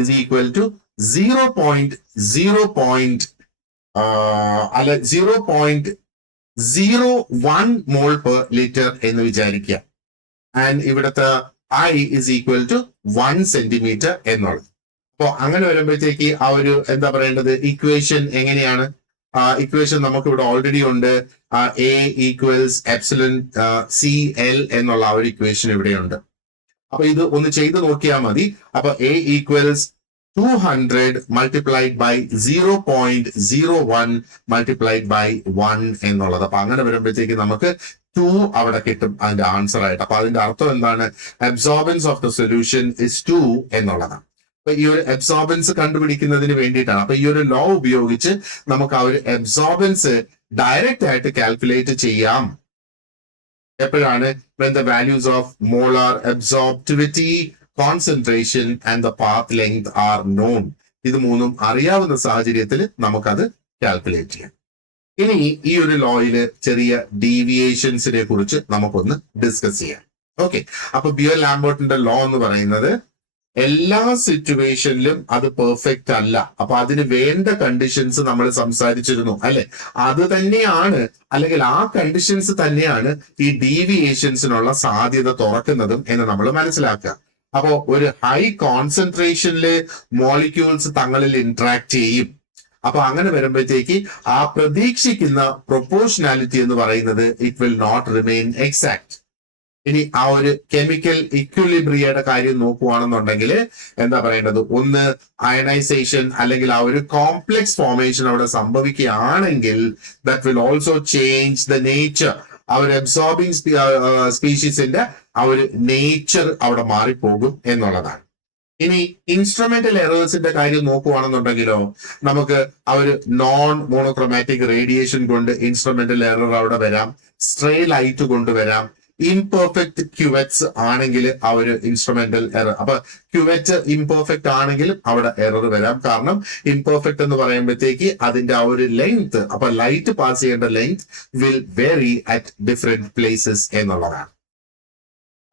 is equal to 0.01 mole per litre എന്ന് വിചാരിക്കുക. ആൻഡ് ഇവിടുത്തെ I is equal to 1 centimetre എന്നുള്ളത്. അപ്പോ അങ്ങനെ വരുമ്പോഴത്തേക്ക് ആ ഒരു എന്താ പറയേണ്ടത് ഇക്വേഷൻ എങ്ങനെയാണ്? ഇക്വേഷൻ നമുക്ക് ഇവിടെ ഓൾറെഡി ഉണ്ട്. A ഈക്വൽസ് എപ്സിലൺ CL എന്നുള്ള ആ ഒരു ഇക്വേഷൻ ഇവിടെയുണ്ട്. അപ്പൊ ഇത് ഒന്ന് ചെയ്ത് നോക്കിയാൽ മതി. അപ്പൊ A equals 200 multiplied by 0.01 multiplied by 1 എന്നുള്ളത്. അപ്പൊ അങ്ങനെ വരുമ്പോഴത്തേക്ക് നമുക്ക് 2 അവിടെ കിട്ടും അതിന്റെ ആൻസർ ആയിട്ട്. അപ്പൊ അതിന്റെ അർത്ഥം എന്താണ്? Absorbents of the solution is 2 എന്നുള്ളതാണ്. അപ്പൊ ഈ ഒരു അബ്സോർബൻസ് കണ്ടുപിടിക്കുന്നതിന് വേണ്ടിയിട്ടാണ്. അപ്പൊ ഈ ഒരു ലോ ഉപയോഗിച്ച് നമുക്ക് ആ ഒരു അബ്സോർബൻസ് ഡയറക്റ്റ് ആയിട്ട് കാൽക്കുലേറ്റ് ചെയ്യാം. എപ്പോഴാണ്? when the values of molar absorptivity, concentration and the path length are known. ഇത് മൂന്നും അറിയാവുന്ന സാഹചര്യത്തിൽ നമുക്കത് കാൽക്കുലേറ്റ് ചെയ്യാം. ഇനി ഈ ഒരു ലോയില് ചെറിയ ഡീവിയേഷൻസിനെ കുറിച്ച് നമുക്കൊന്ന് ഡിസ്കസ് ചെയ്യാം. ഓക്കെ, അപ്പൊ ബിയർ ലാംബർട്ടിന്റെ ലോ എന്ന് പറയുന്നത് എല്ലാ സിറ്റുവേഷനിലും അത് പെർഫെക്റ്റ് അല്ല. അപ്പൊ അതിന് വേണ്ട കണ്ടീഷൻസ് നമ്മൾ സംസാരിച്ചിരുന്നു അല്ലെ? അത് തന്നെയാണ്, അല്ലെങ്കിൽ ആ കണ്ടീഷൻസ് തന്നെയാണ് ഈ ഡീവിയേഷൻസിനുള്ള സാധ്യത തുറക്കുന്നതും എന്ന് നമ്മൾ മനസ്സിലാക്കുക. അപ്പോ ഒരു ഹൈ കോൺസെൻട്രേഷനില് മോളിക്യൂൾസ് തങ്ങളിൽ ഇന്ററാക്ട് ചെയ്യും. അപ്പൊ അങ്ങനെ വരുമ്പോഴത്തേക്ക് ആ പ്രതീക്ഷിക്കുന്ന പ്രൊപ്പോർഷനാലിറ്റി എന്ന് പറയുന്നത് it will not remain exact. ഇനി ആ ഒരു കെമിക്കൽ ഇക്വിലിബ്രിയയുടെ കാര്യം നോക്കുകയാണെന്നുണ്ടെങ്കിൽ എന്താ പറയേണ്ടത്? ഒന്ന് അയണൈസേഷൻ അല്ലെങ്കിൽ ആ ഒരു കോംപ്ലെക്സ് ഫോർമേഷൻ അവിടെ സംഭവിക്കുകയാണെങ്കിൽ that will also change the nature. ആ ഒരു അബ്സോർബിങ് സ്പീഷീസിന്റെ ആ ഒരു നേച്ചർ അവിടെ മാറിപ്പോകും എന്നുള്ളതാണ്. ഇനി ഇൻസ്ട്രുമെന്റൽ എറേഴ്സിന്റെ കാര്യം നോക്കുകയാണെന്നുണ്ടെങ്കിലോ നമുക്ക് ആ ഒരു നോൺ മോണോക്രോമാറ്റിക് റേഡിയേഷൻ കൊണ്ട് ഇൻസ്ട്രുമെന്റൽ എറർ അവിടെ വരാം, സ്ട്രേ ലൈറ്റ് കൊണ്ടുവരാം, ഇംപെർഫെക്റ്റ് ക്യുവറ്റ്സ് ആണെങ്കിൽ ആ ഒരു ഇൻസ്ട്രുമെന്റൽ എറർ. അപ്പൊ ക്യുവറ്റ് ഇംപെർഫെക്റ്റ് ആണെങ്കിലും അവിടെ എറർ വരാം. കാരണം ഇംപെർഫെക്റ്റ് എന്ന് പറയുമ്പോഴത്തേക്ക് അതിന്റെ ആ ഒരു ലെങ്ത്, അപ്പൊ ലൈറ്റ് പാസ് ചെയ്യേണ്ട length will vary at different places എന്നുള്ളതാണ്.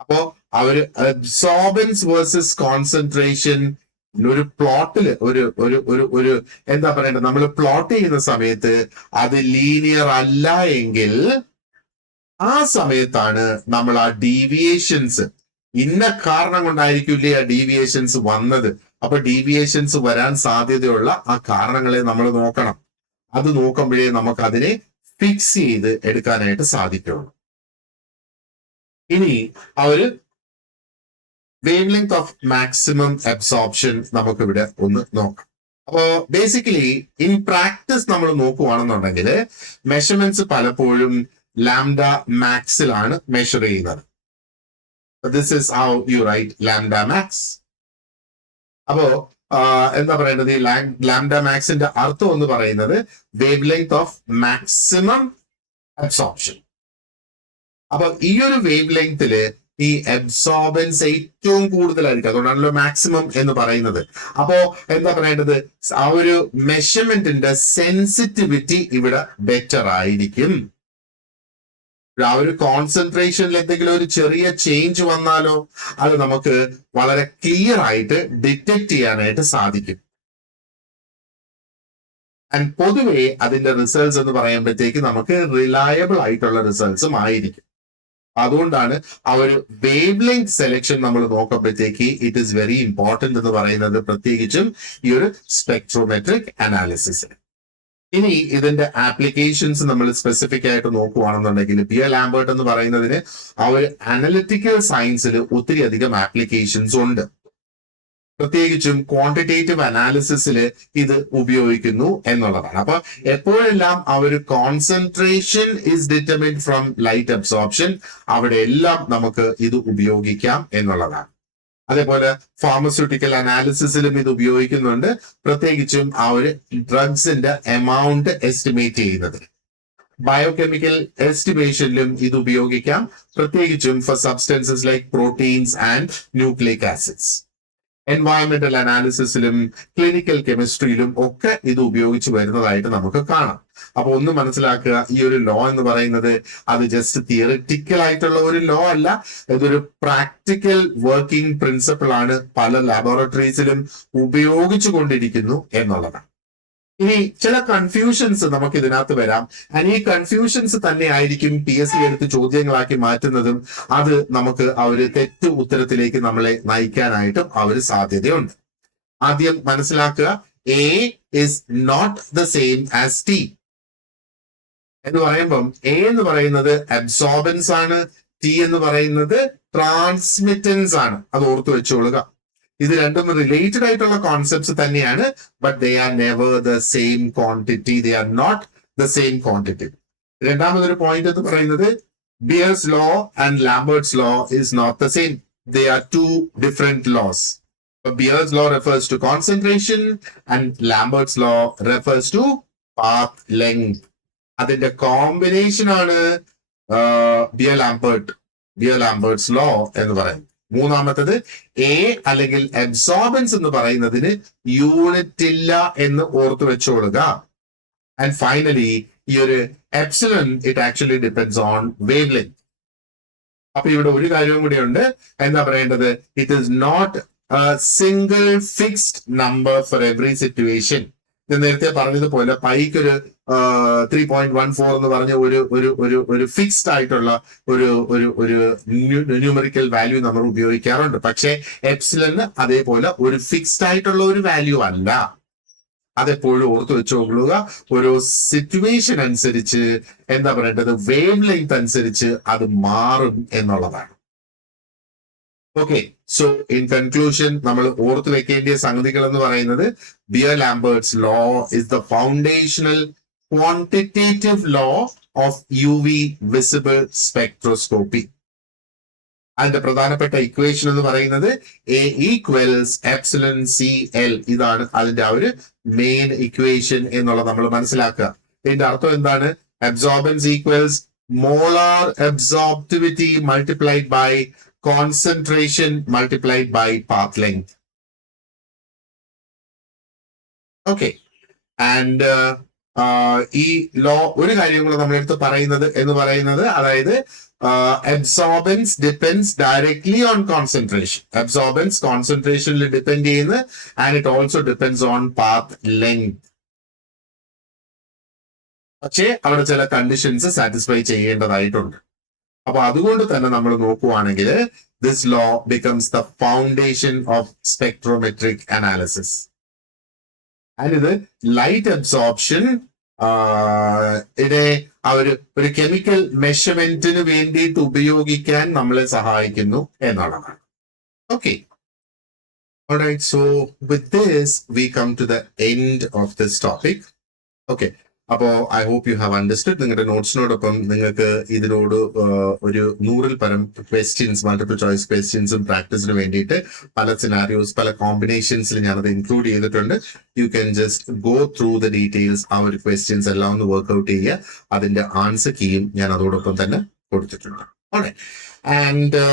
അപ്പോ ആ ഒരു അബ്സോർബൻസ് വേഴ്സസ് കോൺസെൻട്രേഷൻ ഒരു പ്ലോട്ടില് ഒരു ഒരു ഒരു ഒരു എന്താ പറയണ്ടത്, നമ്മൾ പ്ലോട്ട് ചെയ്യുന്ന സമയത്ത് അത് ലീനിയർ അല്ല എങ്കിൽ ആ സമയത്താണ് നമ്മൾ ആ ഡീവിയേഷൻസ്, ഇന്ന കാരണം കൊണ്ടായിരിക്കില്ലേ ആ ഡീവിയേഷൻസ് വന്നത്. അപ്പൊ ഡീവിയേഷൻസ് വരാൻ സാധ്യതയുള്ള ആ കാരണങ്ങളെ നമ്മൾ നോക്കണം. അത് നോക്കുമ്പോഴേ നമുക്ക് അതിനെ ഫിക്സ് ചെയ്ത് എടുക്കാനായിട്ട് സാധിക്കുള്ളൂ. ഇനി ആ ഒരു wavelength of maximum absorption നമുക്ക് ഇവിടെ ഒന്ന് നോക്കാം. അപ്പോ ബേസിക്കലി ഇൻ പ്രാക്ടീസ് നമ്മൾ നോക്കുവാണെന്നുണ്ടെങ്കിൽ മെഷർമെന്റ്സ് പലപ്പോഴും ലാംഡ മാക്സിലാണ് മെഷർ ചെയ്യുന്നത്. This is how you write lambda max. അപ്പോ എന്താ പറയേണ്ടത്? ഈ ലാംഡ മാക്സിന്റെ അർത്ഥം എന്ന് പറയുന്നത് wavelength of maximum absorption. അപ്പൊ ഈ ഒരു വേവ് ലെങ്തില് ഈ അബ്സോർബൻസ് ഏറ്റവും കൂടുതലായിരിക്കും. അതുകൊണ്ടാണല്ലോ മാക്സിമം എന്ന് പറയുന്നത്. അപ്പോ എന്താ പറയേണ്ടത്? ആ ഒരു മെഷർമെന്റിന്റെ സെൻസിറ്റിവിറ്റി ഇവിടെ ബെറ്റർ ആയിരിക്കും. ആ ഒരു കോൺസെൻട്രേഷനിൽ എന്തെങ്കിലും ഒരു ചെറിയ ചേഞ്ച് വന്നാലോ അത് നമുക്ക് വളരെ ക്ലിയർ ആയിട്ട് ഡിറ്റക്ട് ചെയ്യാനായിട്ട് സാധിക്കും. ആൻഡ് പൊതുവെ അതിന്റെ റിസൾട്ട്സ് എന്ന് പറയുമ്പോഴത്തേക്ക് നമുക്ക് റിലയബിൾ ആയിട്ടുള്ള റിസൾട്ട്സും ആയിരിക്കും. അതുകൊണ്ടാണ് ആ ഒരു വേവ് ലെങ്ത് സെലക്ഷൻ നമ്മൾ നോക്കുമ്പോഴത്തേക്ക് ഇറ്റ് ഈസ് വെരി ഇമ്പോർട്ടന്റ് എന്ന് പറയുന്നത്, പ്രത്യേകിച്ചും ഈ ഒരു സ്പെക്ട്രോമെട്രിക് അനാലിസിസ്. ഇനി ഇതിന്റെ ആപ്ലിക്കേഷൻസ് നമ്മൾ സ്പെസിഫിക് ആയിട്ട് നോക്കുകയാണെന്നുണ്ടെങ്കിൽ ബിയർ ലാംബർട്ട് എന്ന് പറയുന്നതിന് ആ ഒരു അനലിറ്റിക്കൽ സയൻസിൽ ഒത്തിരി അധികം ആപ്ലിക്കേഷൻസ് ഉണ്ട്. പ്രത്യേകിച്ചും ക്വാണ്ടിറ്റേറ്റീവ് അനാലിസിസിൽ ഇത് ഉപയോഗിക്കുന്നു എന്നുള്ളതാണ്. അപ്പൊ എപ്പോഴെല്ലാം ആ ഒരു concentration is determined from light absorption, അവിടെ എല്ലാം നമുക്ക് ഇത് ഉപയോഗിക്കാം എന്നുള്ളതാണ്. അതേപോലെ ഫാർമസ്യൂട്ടിക്കൽ അനാലിസിസിലും ഇത് ഉപയോഗിക്കുന്നുണ്ട്, പ്രത്യേകിച്ചും ആ ഒരു ഡ്രഗ്സിന്റെ എമൗണ്ട് എസ്റ്റിമേറ്റ് ചെയ്യുന്നത്. ബയോകെമിക്കൽ എസ്റ്റിമേഷനിലും ഇത് ഉപയോഗിക്കാം, പ്രത്യേകിച്ചും for substances like proteins and nucleic acids. എൻവയോൺമെന്റൽ അനാലിസിസിലും ക്ലിനിക്കൽ കെമിസ്ട്രിയിലും ഒക്കെ ഇത് ഉപയോഗിച്ച് വരുന്നതായിട്ട് നമുക്ക് കാണാം. അപ്പൊ ഒന്ന് മനസ്സിലാക്കുക, ഈ ഒരു ലോ എന്ന് പറയുന്നത് അത് ജസ്റ്റ് തിയറിറ്റിക്കൽ ആയിട്ടുള്ള ഒരു ലോ അല്ല, ഇതൊരു പ്രാക്ടിക്കൽ വർക്കിംഗ് പ്രിൻസിപ്പിൾ ആണ്. പല ലാബോറട്ടറീസിലും ഉപയോഗിച്ചു കൊണ്ടിരിക്കുന്നു എന്നുള്ളതാണ്. ഇനി ചില കൺഫ്യൂഷൻസ് നമുക്ക് ഇതിനകത്ത് വരാം. ഈ കൺഫ്യൂഷൻസ് തന്നെ ആയിരിക്കും PSC എടുത്ത് ചോദ്യങ്ങളാക്കി മാറ്റുന്നതും. അത് നമുക്ക് ആ ഒരു തെറ്റ് ഉത്തരത്തിലേക്ക് നമ്മളെ നയിക്കാനായിട്ടും ആ ഒരു സാധ്യതയുണ്ട്. ആദ്യം മനസ്സിലാക്കുക, A is not the same as T എന്ന് പറയുമ്പം A എന്ന് പറയുന്നത് അബ്സോർബൻസ് ആണ്, T എന്ന് പറയുന്നത് ട്രാൻസ്മിറ്റൻസ് ആണ്. അത് ഓർത്തു വെച്ചോളുക. ഇത് രണ്ടും റിലേറ്റഡ് ആയിട്ടുള്ള കോൺസെപ്റ്റ്സ് തന്നെയാണ്, but they are never the same quantity, they are not the same quantity. രണ്ടാമതൊരു പോയിന്റ് എന്ന് പറയുന്നത് Beer's law and Lambert's law is not the same. They are two different laws. Beer's law refers to concentration and Lambert's law refers to path length. അതിന്റെ combination ആണ് ബിയർ-ലാംബർട്ട്സ് law എന്ന് പറയുന്നത്. മൂന്നാമത്തത് A അല്ലെങ്കിൽ absorbents എന്ന് പറയുന്നതിന് യൂണിറ്റ് ഇല്ല എന്ന് ഓർത്തു വെച്ചോളുക. ആൻഡ് ഫൈനലി ഈ ഒരു epsilon it actually depends on wavelength. അപ്പൊ ഇവിടെ ഒരു കാര്യവും കൂടി ഉണ്ട്, എന്താ പറയേണ്ടത്, it is not single fixed number for every situation. നേരത്തെ പറഞ്ഞതുപോലെ പൈക്ക് ഒരു 3.14 എന്ന് പറഞ്ഞ ഒരു ഫിക്സ്ഡ് ആയിട്ടുള്ള ഒരു ന്യൂമറിക്കൽ വാല്യൂ നമ്മൾ ഉപയോഗിക്കാറുണ്ട്. പക്ഷെ എപ്സിലന് അതേപോലെ ഒരു ഫിക്സ്ഡ് ആയിട്ടുള്ള ഒരു വാല്യൂ അല്ല. അതെപ്പോഴും ഓർത്ത് വെച്ചോളുക. ഓരോ സിറ്റുവേഷൻ അനുസരിച്ച് എന്താ പറയേണ്ടത്, വേവ് ലെങ്ത് അനുസരിച്ച് അത് മാറും എന്നുള്ളതാണ്. ഓക്കെ, സോ ഇൻ കൺക്ലൂഷൻ നമ്മൾ ഓർത്ത് വെക്കേണ്ട സംഗതികൾ എന്ന് പറയുന്നത് Beer Lambert's law is the foundational quantitative law of UV visible spectroscopy. അതിന്റെ പ്രധാനപ്പെട്ട ഇക്വേഷൻ എന്ന് പറയുന്നത് A ഈക്വൽസ് എപ്സിലൺ CL. ഇതാണ് അതിന്റെ ആ ഒരു മെയിൻ ഇക്വേഷൻ എന്നുള്ളത് നമ്മൾ മനസ്സിലാക്കുക. ഇതിന്റെ അർത്ഥം എന്താണ്? Absorbance equals molar absorptivity multiplied by concentration multiplied by path length. Okay, and ഈ ലോ ഒരു കാര്യം കൂടെ നമ്മളെടുത്ത് പറയുന്നത് എന്ന് പറയുന്നത്, അതായത് absorbance depends directly on concentration. Absorbance concentration depend ചെയ്യുന്നു, and it also depends on path length. പക്ഷേ അവിടെ ചില കണ്ടീഷൻസ് സാറ്റിസ്ഫൈ ചെയ്യേണ്ടതായിട്ടുണ്ട്. അപ്പൊ അതുകൊണ്ട് തന്നെ നമ്മൾ നോക്കുവാണെങ്കിൽ this law becomes the foundation of spectrometric analysis. And ഇത് ലൈറ്റ് അബ്സോർപ്ഷൻ ഒരു കെമിക്കൽ മെഷർമെന്റിന് വേണ്ടിയിട്ട് ഉപയോഗിക്കാൻ നമ്മളെ സഹായിക്കുന്നു എന്നുള്ളതാണ്. Okay, alright, so with this we come to the end of this topic. Okay, അപ്പോ I hope you have understood. നിങ്ങളുടെ നോട്ട്സിനോടൊപ്പം നിങ്ങൾക്ക് ഇതിനോട് ഒരു 100-ൽ പരം ക്വസ്റ്റ്യൻസ്, മൾട്ടിപ്പിൾ ചോയ്സ് ക്വസ്റ്റ്യൻസും പ്രാക്ടീസിന് വേണ്ടിയിട്ട് പല സിനാരിയോസ്, പല കോമ്പിനേഷൻസിൽ ഞാനത് ഇൻക്ലൂഡ് ചെയ്തിട്ടുണ്ട്. You can just go through the details. ആ ഒരു ക്വസ്റ്റ്യൻസ് എല്ലാം ഒന്ന് വർക്ക്ഔട്ട് ചെയ്യുക. അതിന്റെ ആൻസർ കീയും ഞാൻ അതോടൊപ്പം തന്നെ കൊടുത്തിട്ടുണ്ട്. ഓൾറൈറ്റ്, ആൻഡ്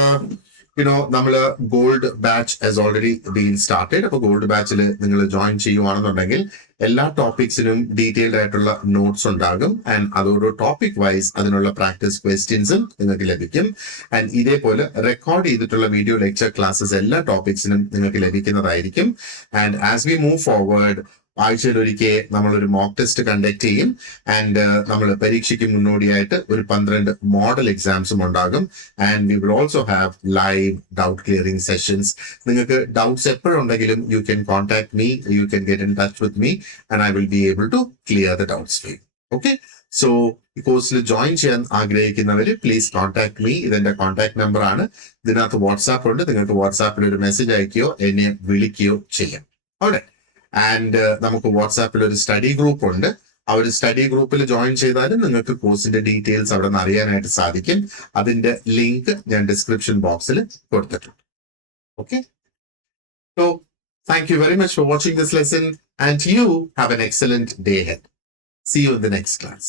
നമ്മള് gold batch has already been started. അപ്പൊ ഗോൾഡ് ബാച്ചിൽ നിങ്ങൾ ജോയിൻ ചെയ്യുവാണെന്നുണ്ടെങ്കിൽ എല്ലാ ടോപ്പിക്സിനും ഡീറ്റെയിൽഡ് ആയിട്ടുള്ള നോട്ട്സ് ഉണ്ടാകും. ആൻഡ് അതോരോ ടോപ്പിക് വൈസ് അതിനുള്ള പ്രാക്ടീസ് ക്വസ്റ്റ്യൻസും നിങ്ങൾക്ക് ലഭിക്കും. ആൻഡ് ഇതേപോലെ റെക്കോർഡ് ചെയ്തിട്ടുള്ള വീഡിയോ ലെക്ചർ ക്ലാസ്സസ് എല്ലാ ടോപ്പിക്സിനും നിങ്ങൾക്ക് ലഭിക്കുന്നതായിരിക്കും. And as we move forward, ആഴ്ചയിൽ ഒരിക്കൽ നമ്മളൊരു മോക്ക് ടെസ്റ്റ് കണ്ടക്ട് ചെയ്യും. ആൻഡ് നമ്മൾ പരീക്ഷയ്ക്ക് മുന്നോടിയായിട്ട് ഒരു 12 മോഡൽ എക്സാംസും ഉണ്ടാകും. And we will also have live doubt clearing sessions. നിങ്ങൾക്ക് ഡൗട്ട്സ് എപ്പോഴുണ്ടെങ്കിലും you can contact me, you can get in touch with me, and I will be able to clear the doubts for you. Okay, so ഈ കോഴ്സിൽ join ചെയ്യാൻ ആഗ്രഹിക്കുന്നവര് please contact me. ഇതെന്റെ contact number ആണ്. ഇതിനകത്ത് WhatsApp ഉണ്ട്. നിങ്ങൾക്ക് വാട്സാപ്പിൽ ഒരു മെസ്സേജ് അയക്കുകയോ എന്നെ വിളിക്കുകയോ ചെയ്യാം. അവിടെ ആൻഡ് നമുക്ക് വാട്സാപ്പിൽ ഒരു സ്റ്റഡി ഗ്രൂപ്പ് ഉണ്ട്. ആ ഒരു സ്റ്റഡി ഗ്രൂപ്പിൽ ജോയിൻ ചെയ്താലും നിങ്ങൾക്ക് കോഴ്സിന്റെ ഡീറ്റെയിൽസ് അവിടെ നിന്ന് അറിയാനായിട്ട് സാധിക്കും. അതിന്റെ ലിങ്ക് ഞാൻ ഡിസ്ക്രിപ്ഷൻ ബോക്സിൽ കൊടുത്തിട്ടുണ്ട്. Okay, so thank you very much for watching this lesson, and you have an excellent day head. See you in the next class.